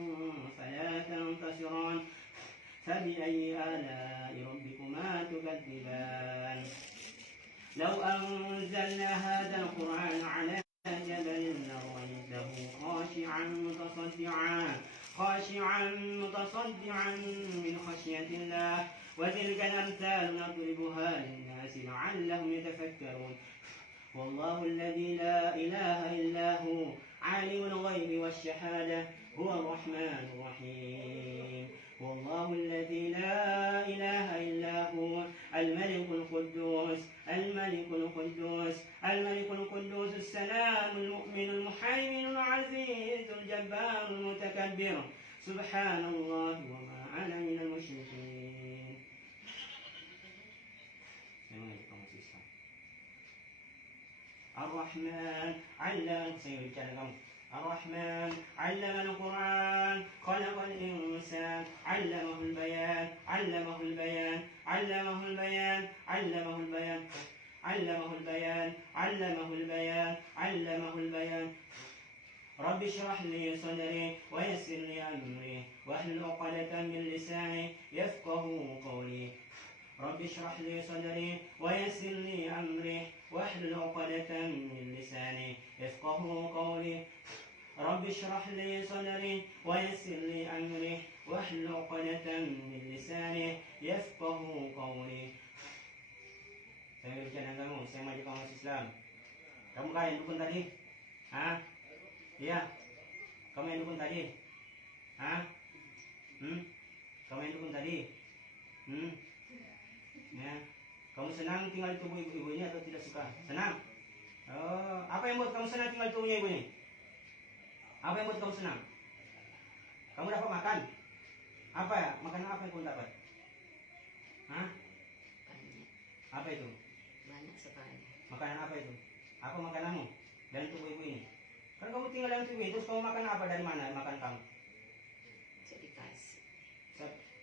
فلا تنتصران فبأي آلاء ربكما تكذبان لو أنزلنا هذا القرآن على جبل لرأيته خاشعا متصدعا من خشية الله وتلك الأمثال نضربها للناس لعلهم يتفكرون والله الذي لا إله إلا هو عالم الغيب والشهادة هو الرحمن الرحيم والله الذي لا إله إلا هو الملك القدوس الملك القدوس الملك القدوس السلام المؤمن المهيمن العزيز الجبار المتكبر سبحان الله وما أنا من المشركين. الرحمن علم الرحمن علم القرآن خلق الإنسان علمه البيان علمه البيان علمه البيان علمه البيان علمه البيان علمه البيان علمه البيان رب اشرح لي صدري ويسر لي أمري واحلل عقدة من لساني يفقه قولي رب اشرح لي صدري ويسر لي أمري واحلل عقدة من لساني يفقه قولي رب اشرح لي صدري ويسر لي أمري واحلل عقدة من لساني يفقه قولي. Saya bicara kamu, saya maju kamu Islam. Kamu kan yang dukun tadi? Hah? Iya. Kamu yang dukun tadi? Hah? Kamu yang dukun tadi? Ya. Kamu senang tinggal di tubuh ibu ini atau tidak suka? Senang? Oh, apa yang buat kamu senang tinggal di tubuhnya ibu ini? Apa yang buat kamu senang? Kamu dapat makan? Apa ya? Makanan apa yang kamu dapat? Hah? Banyak, Apa itu? banyak sekali. Makanan apa itu? Apa makananmu dari tubuh ibu ini? Kan kamu tinggal dalam tubuh ini, terus kamu makan apa dari mana makan kamu? Jadi kasih.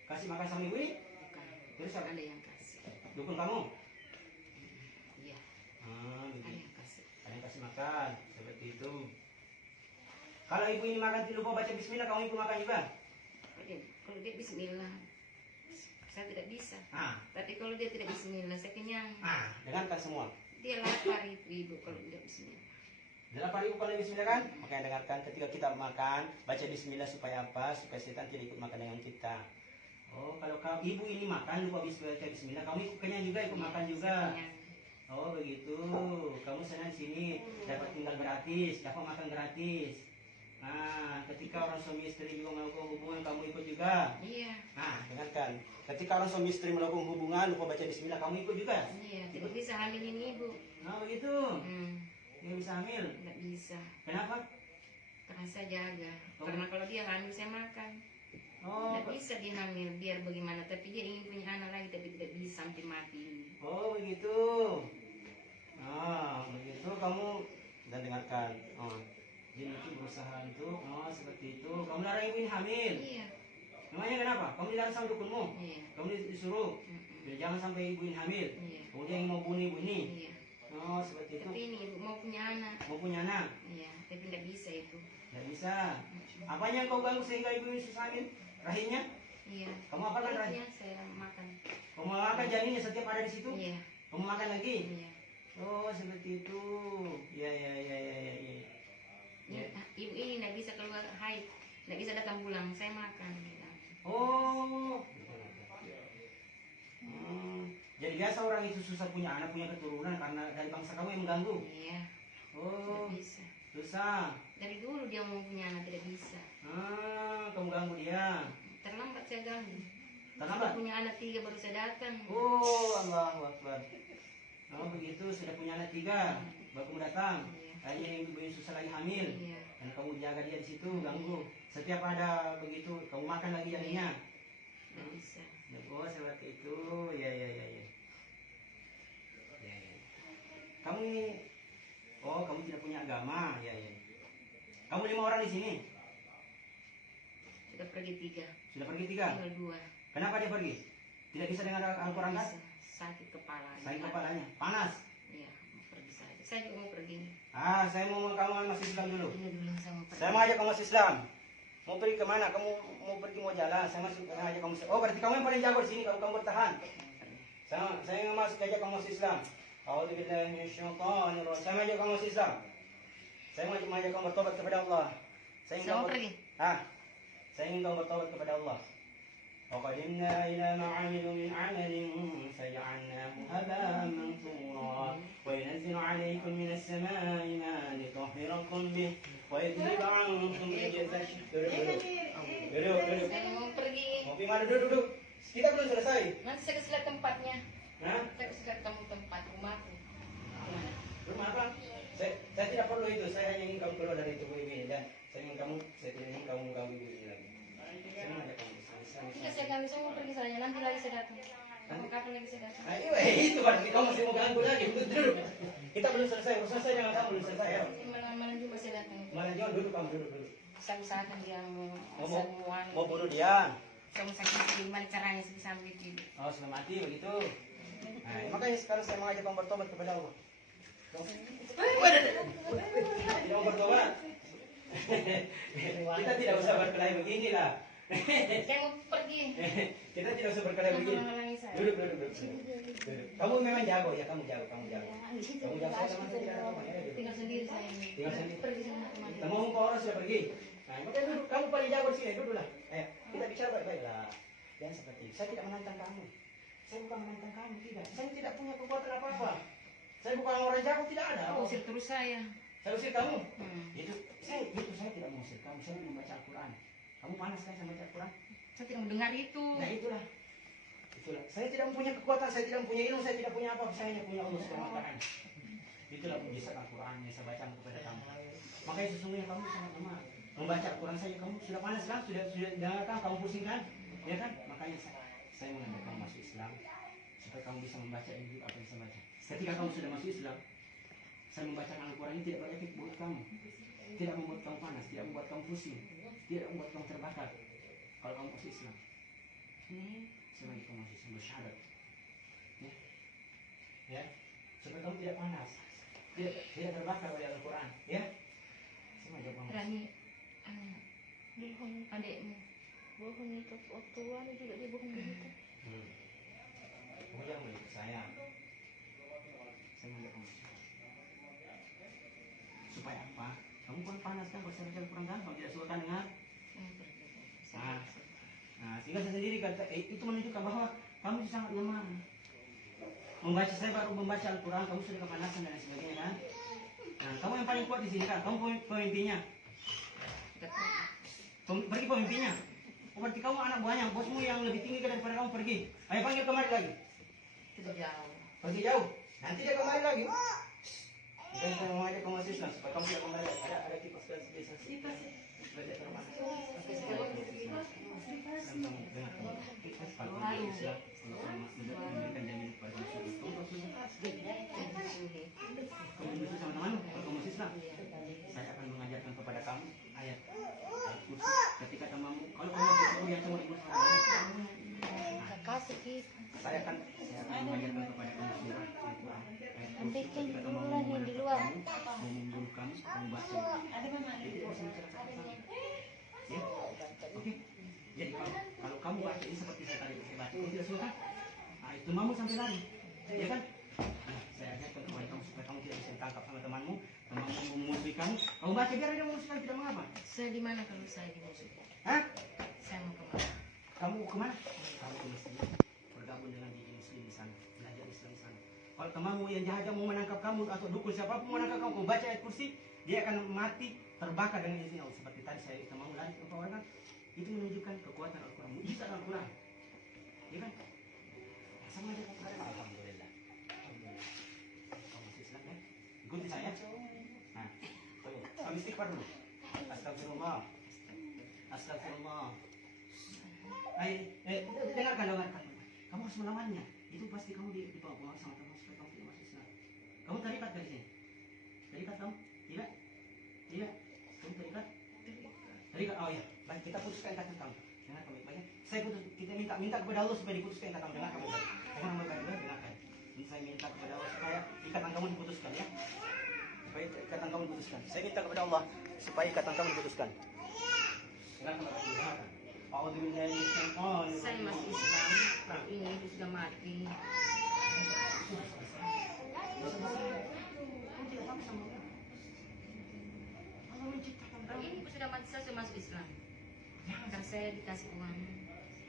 Kasih makan sama ibu ini? Bukan. Terus apa? Ada yang kasih. Dukun kamu? Iya, Ah, ada begitu. yang kasih. Ada yang kasih makan, seperti itu. Kalau ibu ini makan lupa baca bismillah, kamu ikut makan juga? Kalau dia bismillah, saya tidak bisa. Ah, Tapi kalau dia tidak bismillah, saya kenyang. dengarkan semua. Dia lapar itu ibu kalau tidak bismillah. Dalam hari ibu kalau bismillah kan? Makanya dengarkan ketika kita makan, baca bismillah supaya apa? Supaya setan tidak ikut makan dengan kita. Oh, kalau ibu ini makan lupa baca bismillah, kamu ikut kenyang juga, ikut makan juga. Kenyang. Oh begitu, kamu senang sini dapat tinggal gratis, dapat makan gratis. Nah, ketika orang suami istri juga melakukan hubungan, kamu ikut juga. Iya. Nah, dengarkan, ketika orang suami istri melakukan hubungan, lupa baca bismillah, kamu ikut juga. Iya, tidak bisa hamilin ibu. Nah begitu, dia bisa hamil. Tidak bisa. Kenapa? Karena saya jaga. Oh. Karena kalau dia hamil saya makan. Oh, Tidak bisa dia hamil biar bagaimana. Tapi dia ingin punya anak lagi tapi tidak bisa sampai mati. oh begitu. Ah, begitu kamu dan dengarkan. Oh, jadi itu berusaha itu. Oh, seperti itu. Kamu larang ibu ini hamil. Iya. Namanya kenapa? Kamu dilarang sama dukunmu. Iya. Kamu disuruh. Biar jangan sampai ibu ini hamil. Iya. Kemudian yang mau bunuh ibu ini. Iya. Oh, seperti itu. Tapi ini ibu mau punya anak. Mau punya anak. Iya. Tapi tidak bisa itu. Tidak bisa. Apanya yang kau ganggu sehingga ibu ini susah hamil? Rahimnya? Iya. Kamu apa kan rahim? Rahimnya saya makan. Kamu makan janinnya setiap ada di situ? Iya. Kamu makan lagi? Iya. Oh, seperti itu. Ya. Ini, ibu ini tidak bisa keluar haid. Tidak bisa datang pulang. Saya makan. Oh. Jadi biasa orang itu susah punya anak, punya keturunan karena dari bangsa kamu yang mengganggu. Iya. Oh, Tidak bisa. susah. Dari dulu dia mau punya anak tidak bisa. Kamu ganggu dia. Terlambat saya ganggu. Terlambat? Sudah punya anak 3 baru saya datang. Oh, Allahu Akbar. Oh, begitu sudah punya anak 3, baru kamu datang. Iya. Akhirnya yang ibu susah lagi hamil. Iya. Dan kamu jaga dia di situ, ganggu. Setiap ada begitu, kamu makan lagi janinnya. Tidak bisa. Oh, seperti itu. Ya. Kamu ini, oh kamu tidak punya agama, ya. Kamu 5 orang di sini. Sudah pergi 3. Sudah pergi 3. Tinggal 2. Kenapa dia pergi? Tidak bisa dengar Al-Quran kan? Bisa. Sakit kepala. Sakit kepalanya, panas. Iya, mau pergi saja. Saya juga mau pergi. Saya mau kamu masuk Islam dulu. Iya dulu saya mau pergi. Saya mau ajak kamu masuk Islam. Mau pergi kemana? Kamu mau pergi mau jalan? Saya ajak kamu. Oh, berarti kamu yang paling jago di sini. Kamu bertahan. Saya nggak masuk ajak kamu masuk Islam. A'udzubillahi minasyaitonirrajim. Saya mau ajak kamu masuk Islam. Saya mau ajak kamu bertobat kepada Allah. Saya mau pergi. Saya ingin kamu bertobat kepada Allah. وقدمنا إلى ما عملوا من عمل فجعلناه هباء منثورا وينزل عليكم من Ini, ini bang, duduk. Saya mau pergi. Ngopi mana duduk. Kita belum selesai. Nanti saya kasih lihat tempatnya. Hah? Saya kasih lihat kamu tempat rumahku. Gimana? Rumah apa? Saya tidak perlu itu. Saya hanya ingin kamu keluar dari tubuh ini dan saya tidak ingin kamu mengganggu ibu ini lagi. Saya mengajak kamu ke sana. Tidak, saya mau pergi saja. Nanti lagi saya datang. Kapan lagi saya datang? Ayo, itu berarti kamu masih mau ganggu lagi. Duduk. Kita belum selesai. Belum selesai dengan kamu belum selesai. Ya. Malam juga saya datang. Mana jangan duduk kamu duduk. Saya usahakan dia Mau bunuh dia. Saya usahakan gimana caranya sebisa mungkin. Oh, sudah mati begitu. Nah, makanya sekarang saya mengajak kamu bertobat kepada Allah. Tidak mau bertobat. Kita tidak usah berkelahi beginilah. Saya mau pergi. Kita tidak usah berkelahi begini. Menghalangi saya. Duduk. Kamu memang jago ya, kamu jago. Kamu jago. Saya sama tidak ada apa-apa, ya, duduk. Tinggal sendiri saya ini. Tinggal sendiri. Pergi sama teman. Kamu ke orang sudah pergi. Nah, makanya duduk. Kamu paling jago di sini. Duduklah. Ayo, kita bicara baik-baik lah. Jangan seperti itu. Saya tidak menantang kamu. Saya bukan menantang kamu, tidak. Saya tidak punya kekuatan apa-apa. Saya bukan orang jago, tidak ada. Oh, usir terus saya. Saya usir kamu. Hmm. Saya tidak mau usir kamu. Saya mau membaca Al-Quran. Kamu panas kan sama baca Al-Quran? Saya tidak mendengar itu. Nah itulah. Saya tidak mempunyai kekuatan, saya tidak mempunyai ilmu, saya tidak punya apa-apa. Saya hanya punya Allah Subhanahu wa Ta'ala. Itulah mujizat Al-Quran yang saya baca kepada kamu. Makanya sesungguhnya kamu sangat lemah. Membaca Al-Quran saja kamu sudah panas kan? Sudah dengarkan, kamu pusing kan? Ya kan? Makanya saya mengajak kamu masuk Islam supaya kamu bisa membaca ini apa yang saya baca. Ketika kamu sudah masuk Islam, saya membacakan Al-Quran ini tidak berefek buat kamu. Tidak membuat kamu panas, tidak membuat kamu pusing, tidak membuat kamu terbakar. Kalau kamu masuk Islam, saya bagi kamu masuk Islam bersyahadat, ya, supaya kamu tidak panas, tidak terbakar oleh Al-Quran, ya. Saya mengajak kamu. Rani, Bohong. adikmu. Bohong itu. Waktu anu juga dia bohong begitu. Kamu jangan mengikut saya. Saya mengajak kamu. Supaya apa? Kamu pun panas kan kalau saya baca Al-Quran kan? Kalau tidak suka kan dengar. Nah, sehingga saya sendiri kata, itu menunjukkan bahwa kamu sangat lemah. Membaca, saya baru membaca Al-Quran, kamu sudah kepanasan dan sebagainya kan? Nah, kamu yang paling kuat di sini kan? Kamu pemimpinnya. Pergi pemimpinnya. Berarti kamu anak buahnya, bosmu yang lebih tinggi daripada kamu pergi. Ayo panggil kemari lagi. Tidak jauh. Pergi jauh. Nanti dia kemari lagi. Dan saya mau ajak kamu masuk Islam supaya kamu tidak kembali. Ada kipas dan sebisa. Belajar ke rumah. Kalau kamu Islam, memberikan jaminan kepada kamu kamu bersama teman-teman. Kalau kamu Islam, saya akan mengajarkan kepada kamu ayat kursi. Ketika tamamu, kalau kamu masuk yang cuma ikut Kasih kita. saya akan mengajarkan kepada kamu surah Al-Quran. Ambilkan dulu lah yang di luar. Membunuh kamu, membaca. Jadi harus menceritakan kamu. Ya, oke. Jadi kalau kamu baca ini seperti saya tadi saya baca, kamu tidak suka? Nah, itu mamu sampai lari, ya kan? Nah, saya ajarkan kepada kamu supaya kamu tidak bisa ditangkap sama temanmu memusuhi kamu. Kamu baca biar dia memusuhkan tidak mengapa. Saya di mana kalau saya dimusuhi? Hah? Saya mau kemana? Kamu kemana? Kamu ke masjid, bergabung dengan diri muslim di sana, belajar Islam di sana. Kalau temanmu yang jahat mau menangkap kamu atau dukun siapapun mau menangkap kamu, baca ayat kursi, dia akan mati terbakar dengan izin Allah. Seperti tadi saya temanmu lari ke orang, itu menunjukkan kekuatan Al-Quran, mujizat Al-Quran, ya kan? Sama aja Al-Quran. Alhamdulillah. Kamu masih Islam kan? Ikuti saya. Nah, kamu istighfar dulu. Astagfirullah. Astagfirullah. Dengarkan. Kamu harus melawannya. Itu pasti kamu dibawa pulang sama teman supaya kamu tidak masuk Islam. Kamu terikat dari sini? Terikat kamu? Tidak? Tidak? Kamu terikat? Terikat? Oh ya. Baik, kita putuskan ikatan kamu. Dengar kamu baik. Saya kita minta kepada Allah supaya diputuskan ikatan kamu. Dengar kamu baik. Dengar kamu baik. Dengarkan. Ini saya minta kepada Allah supaya ikatan kamu diputuskan ya. Supaya ikatan kamu diputuskan. Saya minta kepada Allah supaya ikatan kamu diputuskan. Dengar kamu baik. Dengarkan. Saya masih Islam, tapi ini sudah mati. Kalau ini sudah mati, saya sudah masuk Islam. Kan saya dikasih uang.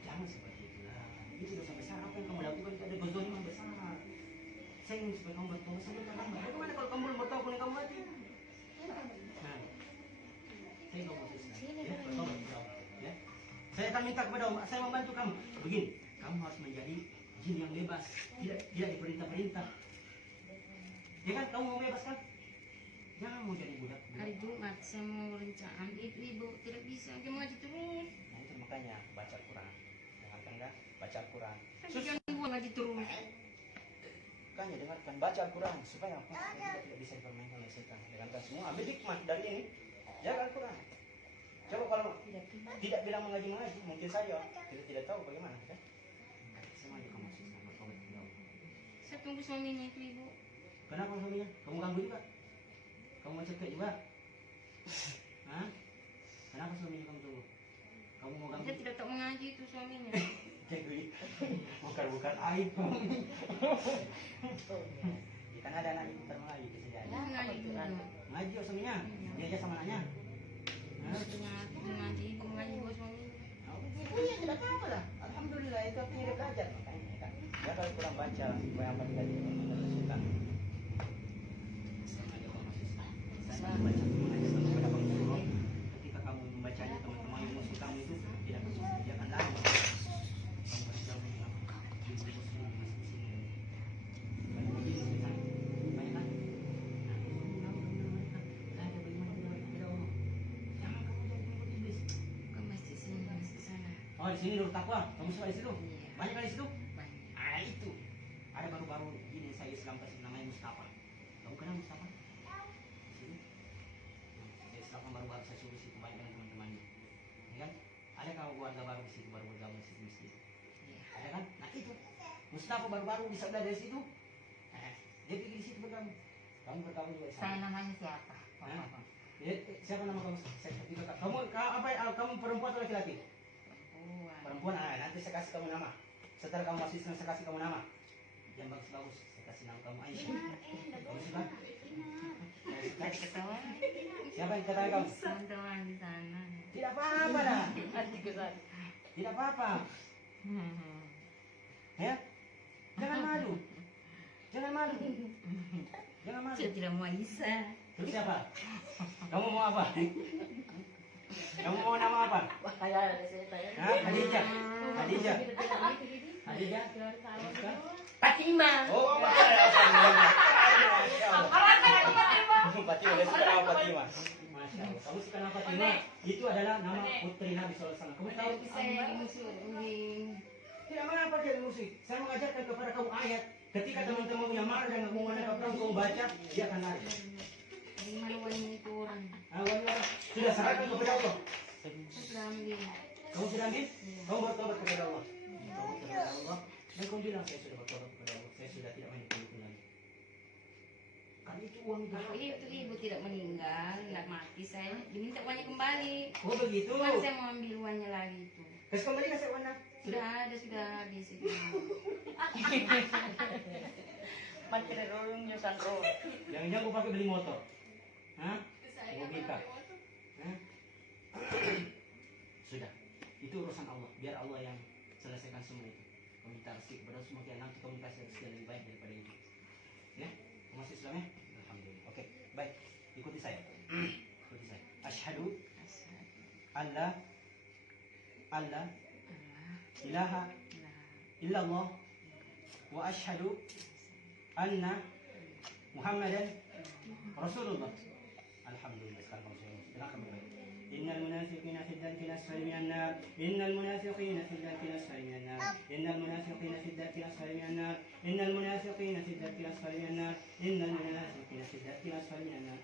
Jangan seperti itulah. Itu dosa besar. Apa yang kamu lakukan itu ada kezaliman besar. Saya ingin supaya kamu bertobat sampai kamu. Bagaimana kalau kamu belum bertobat kamu mati? Nah, saya nggak mau Islam. Sini, Ya, Pak. bertobat kepada Allah. Ya. Saya akan minta kepada Allah, saya membantu kamu. Begini, kamu harus menjadi jin yang bebas, tidak diperintah-perintah. Ya kan, kamu mau bebas kan? Jangan mau jadi budak. Hari Jumat saya mau rencana itu ibu tidak bisa dia ngaji terus. Nah itu makanya baca Al-Quran. Dengarkan kan? Baca Al-Quran. Jangan ibu ngaji terus. Kan ya dengarkan, baca Al-Quran supaya apa? Supaya kita tidak bisa dipermainkan oleh setan. Dengarkan semua, ambil hikmah dari ini. Jaga Al-Quran. Coba kalau tidak bilang mengaji, mungkin saja kita tidak tahu bagaimana kan? Semuanya kamu masih sama bertobat kepada Allah. Saya tunggu suaminya itu ibu. Kenapa suaminya? Kamu ganggu juga? Kamu mau cekik juga? Hah? Kenapa suaminya kamu tunggu? Kamu mau ganggu? Dia tidak tahu mengaji itu suaminya. Jadi bukan aib. Ya kan ada anak ibu mengaji kesediaan. Dia mengaji juga. Ngaji oh suaminya. Diajak sama anaknya. Hah? Mengaji ibu mengaji juga suaminya. Oh iya tidak apa-apa lah. Alhamdulillah itu artinya dia belajar makanya ya kan. Ya kalau kurang baca supaya apa tidak dipermainkan setan. Saya baca mengajar kepada pengguru. Ketika kamu membacanya teman-teman yang musuh kamu itu tidak akan lama. Kamu bersidang dengan diri muslim masih di sini. Banyak begini setan. Banyak kan? Nah, ada bagaimana kepada Allah. Jangan kamu jadi pengikut iblis. Ke masjid sini, masjid sana. Oh di sini Nurul Taqwa. Kamu suka di situ? Iya. Banyak kali di situ? Banyak. Ah itu. Ada baru-baru ini saya Islam kasih namanya Mustafa. Kamu kenal Mustafa? Sini. Saya Islam baru-baru saya suruh situ banyak dengan teman-temannya. Ya kan? Ada kamu keluarga baru di situ baru bergabung di situ masjid. Iya. Ada kan? Nah itu. Mustafa baru-baru bisa belajar dari situ. Dia pergi di situ bergabung. Kamu bergabung juga di sana. Saya namanya siapa? Hah? Siapa nama kamu? Kamu perempuan atau laki-laki? Perempuan. Perempuan, nanti saya kasih kamu nama. Setelah kamu masih senang, saya kasih kamu nama. Yang bagus-bagus, saya kasih nama kamu Aisyah. Kamu suka? Tadi ketawa. Siapa yang katakan kamu? Teman-teman di sana. Tidak apa-apa dah. Hatiku sakit. Tidak apa-apa. Ya? Jangan malu. Jangan malu. Jangan malu. Saya tidak mau Aisyah. Terus siapa? Kamu mau apa? Kamu mau nama apa? Hah? Khadijah. Khadijah. Khadijah. Fatimah. Oh, Fatimah. Dia suka nama Fatimah. Masya Allah. Kamu suka nama Fatimah? Itu adalah nama putri Nabi SAW. Kamu tahu? Saya dimusuhin. Tidak mengapa jadi musik. Saya mengajarkan kepada kamu ayat. Ketika teman-teman yang marah dan menggunakan kamu kamu baca, dia akan lari. Dari mana wanita itu orang? Sudah serahkan kepada Allah. Saya sudah ambil. Kamu sudah ambil? Kamu bertobat kepada Allah. Bertobat kepada Allah. Dan kamu bilang saya sudah bertobat kepada Allah. Saya sudah tidak main itu lagi. Kan itu uang Kalau itu ibu tidak meninggal, tidak mati, saya diminta uangnya kembali. Oh begitu. Kan saya mau ambil uangnya lagi itu. Kasih kembali kasih uangnya. Sudah ada, sudah habis itu. Jangan-jangan gue pakai beli motor. Hah? Mobil kah? Hah? Sudah. Itu urusan Allah. Biar Allah yang selesaikan semua itu. Kamu minta rezeki kepada semua yang nanti kamu kasih rezeki yang lebih baik daripada itu. Ya? Kamu masih Islam ya? Alhamdulillah. Oke, baik. Ikuti saya. Ikuti saya. Asyhadu alla ilaha illallah wa asyhadu anna Muhammadan Rasulullah. Alhamdulillah. Sekarang kamu sudah dengarkan baik. Innal munafiqina fi ddarki asfali minan nar. Innal munafiqina fi ddarki asfali minan nar. Innal munafiqina fi ddarki asfali minan nar. Innal munafiqina fi ddarki asfali minan nar. Innal munafiqina fi ddarki asfali minan nar.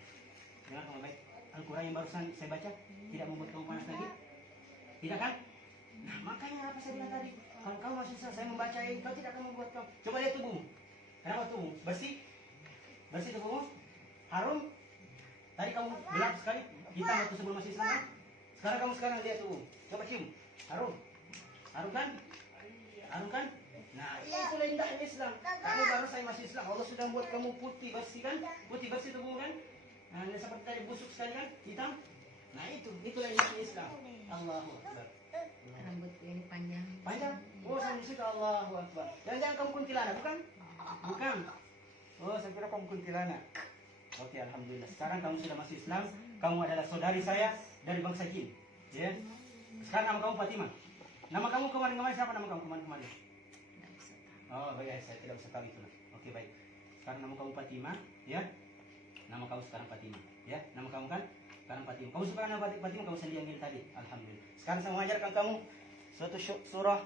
Dengarkan baik. Al-Quran yang barusan saya baca tidak membuat kamu panas lagi? Tidak kan? Nah, makanya apa saya bilang tadi? Kalau kamu masih saya membaca ini, kau tidak akan membuat kamu. Coba lihat tubuhmu. Kenapa tubuhmu? Bersih? Bersih tubuhmu? Harum? Tadi kamu gelap sekali, hitam waktu sebelum masih Islam. Sekarang lihat tubuh. Coba cium. Harum? Harum kan? Harum kan? Nah, itulah indahnya Islam. Kamu baru saya masih Islam. Allah sudah buat kamu putih bersih kan? Putih bersih tubuhmu kan? Nah, seperti tadi busuk sekali kan? Hitam? Nah, itulah indahnya Islam. Allahu Akbar. Rambutku ini panjang. Panjang? Oh, saya suka Allahu Akbar. Jangan kamu kuntilanak, bukan? Bukan. Oh, saya kira kamu kuntilanak. Oke, alhamdulillah. Sekarang kamu sudah masuk Islam. Kamu adalah saudari saya dari bangsa jin. Ya. Sekarang nama kamu Fatimah. Nama kamu kemarin-kemarin siapa nama kamu kemarin-kemarin? Nggak bisa tahu. Oh, baik, saya tidak usah tahu itu. Oke, baik. Sekarang nama kamu Fatimah, ya. Nama kamu sekarang Fatimah, ya. Nama kamu kan sekarang Fatimah. Kamu suka nama Fatimah, kamu sendiri yang tadi. Alhamdulillah. Sekarang saya mengajarkan kamu suatu surah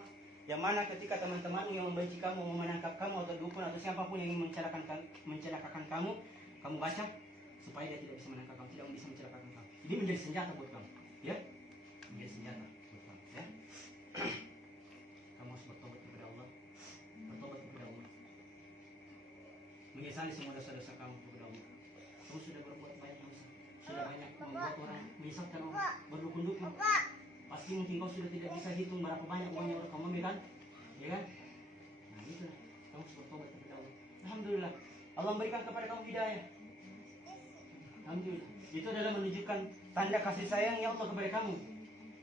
yang mana ketika teman-teman yang membenci kamu, mau menangkap kamu atau dukun atau siapapun yang ingin mencelakakan kamu, kamu baca supaya dia tidak bisa menangkap kamu, tidak bisa mencelakakan kamu. Ini menjadi senjata buat kamu, ya. Menjadi senjata buat kamu, ya. Kamu harus bertobat kepada Allah, bertobat kepada Allah, menyesali semua dosa-dosa kamu kepada Allah. Kamu sudah berbuat banyak dosa, sudah banyak membuat orang menyesatkan orang, berdukun-dukun. Pasti mungkin kau sudah tidak bisa hitung berapa banyak uang yang kamu ambil kan, ya kan? Nah itulah, kamu harus bertobat kepada Allah. Alhamdulillah, Allah memberikan kepada kamu hidayah. Alhamdulillah, itu adalah menunjukkan tanda kasih sayangnya Allah kepada kamu.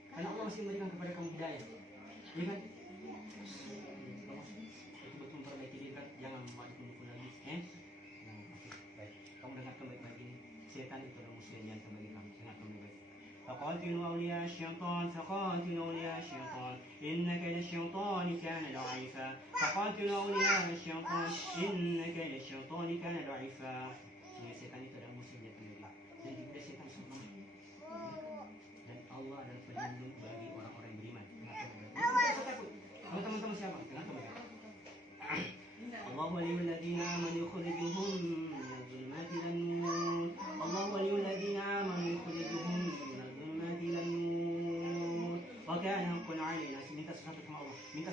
Karena Allah masih memberikan kepada kamu hidayah, ya kan? Kamu betul-betul memperbaiki diri kan, jangan membuat dukun lagi, Nah, oke, baik. Kamu dengarkan baik-baik ini. Setan itu adalah musuh yang jantan bagi kamu. Dengarkan baik-baik. فقاتلوا أولياء الشيطان فقاتلوا أولياء الشيطان إن كيد الشيطان كان ضعيفا فقاتلوا أولياء الشيطان إن كيد الشيطان كان ضعيفا. Setan itu adalah musuh yang jantan dan tidak setan sempurna. Dan Allah adalah pelindung bagi orang-orang yang beriman. Dengarkan baik-baik. Teman-teman siapa? Dengarkan baik-baik. الله ولي الذين آمنوا يخرجهم من الظلمات إلى النور الله ولي الذين آمنوا يخرجهم من الظلمات إلى النور وكان حقا علينا minta sesuatu sama Allah, minta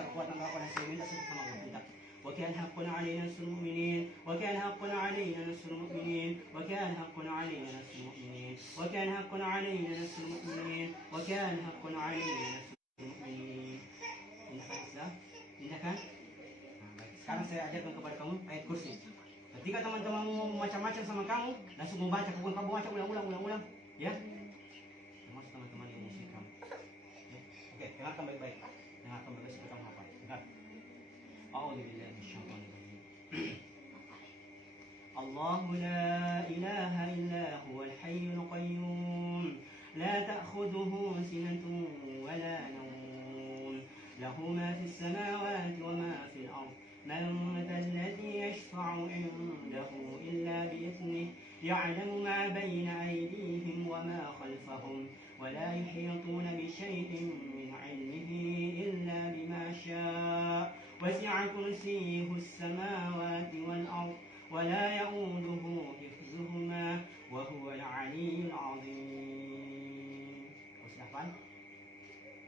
kekuatan kepada saya, minta sesuatu sama Allah, minta. وكان حقا علينا نصر المؤمنين وكان حقا علينا نصر المؤمنين وكان حقا علينا نصر المؤمنين وكان حقا علينا نصر المؤمنين وكان حقا علينا نصر المؤمنين. Tindakan Islam, tindakan. Sekarang saya ajarkan kepada kamu ayat kursi. Ketika teman-teman mau macam-macam sama kamu, langsung membaca, kamu baca ulang, ya. Termasuk teman-teman yang musuh kamu. Ya. Oke, dengarkan baik-baik. Dengarkan baik-baik supaya kamu hafal. Dengar. A'udzubillahi minasyaitonir rajim. Allahu la ilaha illa huwal hayyul qayyum. La ta'khudhuhu sinatun wa la nawm. Lahu ma fis samawati wa ma fil ardh. من ذا الذي يشفع عنده إلا بإذنه يعلم ما بين أيديهم وما خلفهم ولا يحيطون بشيء من علمه إلا بما شاء وسع كرسيه السماوات والأرض ولا يؤوده حفظهما وهو العلي العظيم. Sudah hafal?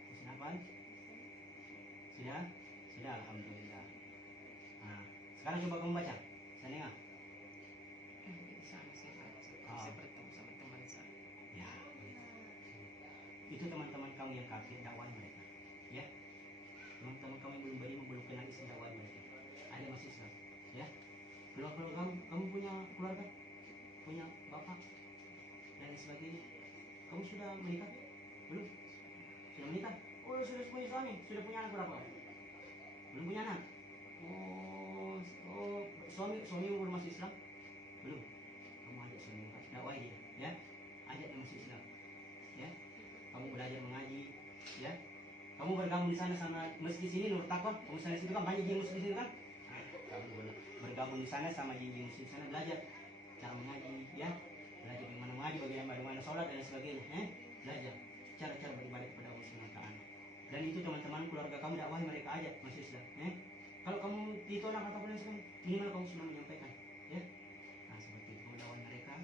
Sudah hafal? Sudah, alhamdulillah. Nah, sekarang coba kamu baca. Saya dengar. Sama saya bertemu sama teman saya. Ya. Itu teman-teman kamu yang kafir, dakwah mereka. Ya. Teman-teman kamu yang belum beriman, belum kenal Islam, dakwah mereka. Ada masih Islam. Ya. Kalau kamu punya keluarga, punya bapak dan lain sebagainya. Kamu sudah menikah? Belum? Sudah menikah? Oh, sudah punya suami, sudah punya anak berapa? Belum punya anak. Suami belum masuk Islam? Belum. Kamu ajak suami dakwah dia, ya. Ajak dia masuk Islam. Ya. Kamu belajar mengaji, ya. Kamu bergabung di sana sama masjid sini Nur Taqwa. Kamu sana situ kan banyak jin muslim di sini kan? Nah, kamu bergabung di sana sama jin muslim di sana, belajar cara mengaji, ya. Belajar bagaimana mengaji, bagaimana sholat dan sebagainya, belajar cara-cara beribadah kepada Allah Subhanahu wa taala. Dan itu teman-teman keluarga kamu dakwah mereka ajak masuk Islam, Kalau kamu ditolak ataupun lain sebagainya, minimal kamu sudah menyampaikan, ya. Nah seperti itu, dakwah mereka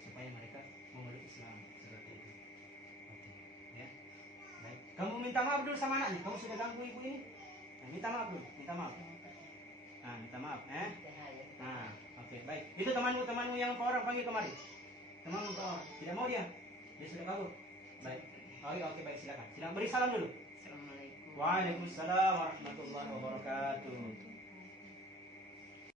supaya mereka memeluk Islam seperti itu. Oke, ya. Baik. Kamu minta maaf dulu sama anaknya. Kamu sudah ganggu ibu ini. Nah, minta maaf dulu, minta maaf. Nah, minta maaf, Nah, oke, baik. Itu temanmu yang orang panggil kemari. Temanmu tidak mau dia sudah kabur. Baik. Oke, baik, silakan. Silakan beri salam dulu. Assalamualaikum. Waalaikumsalam warahmatullahi wabarakatuh.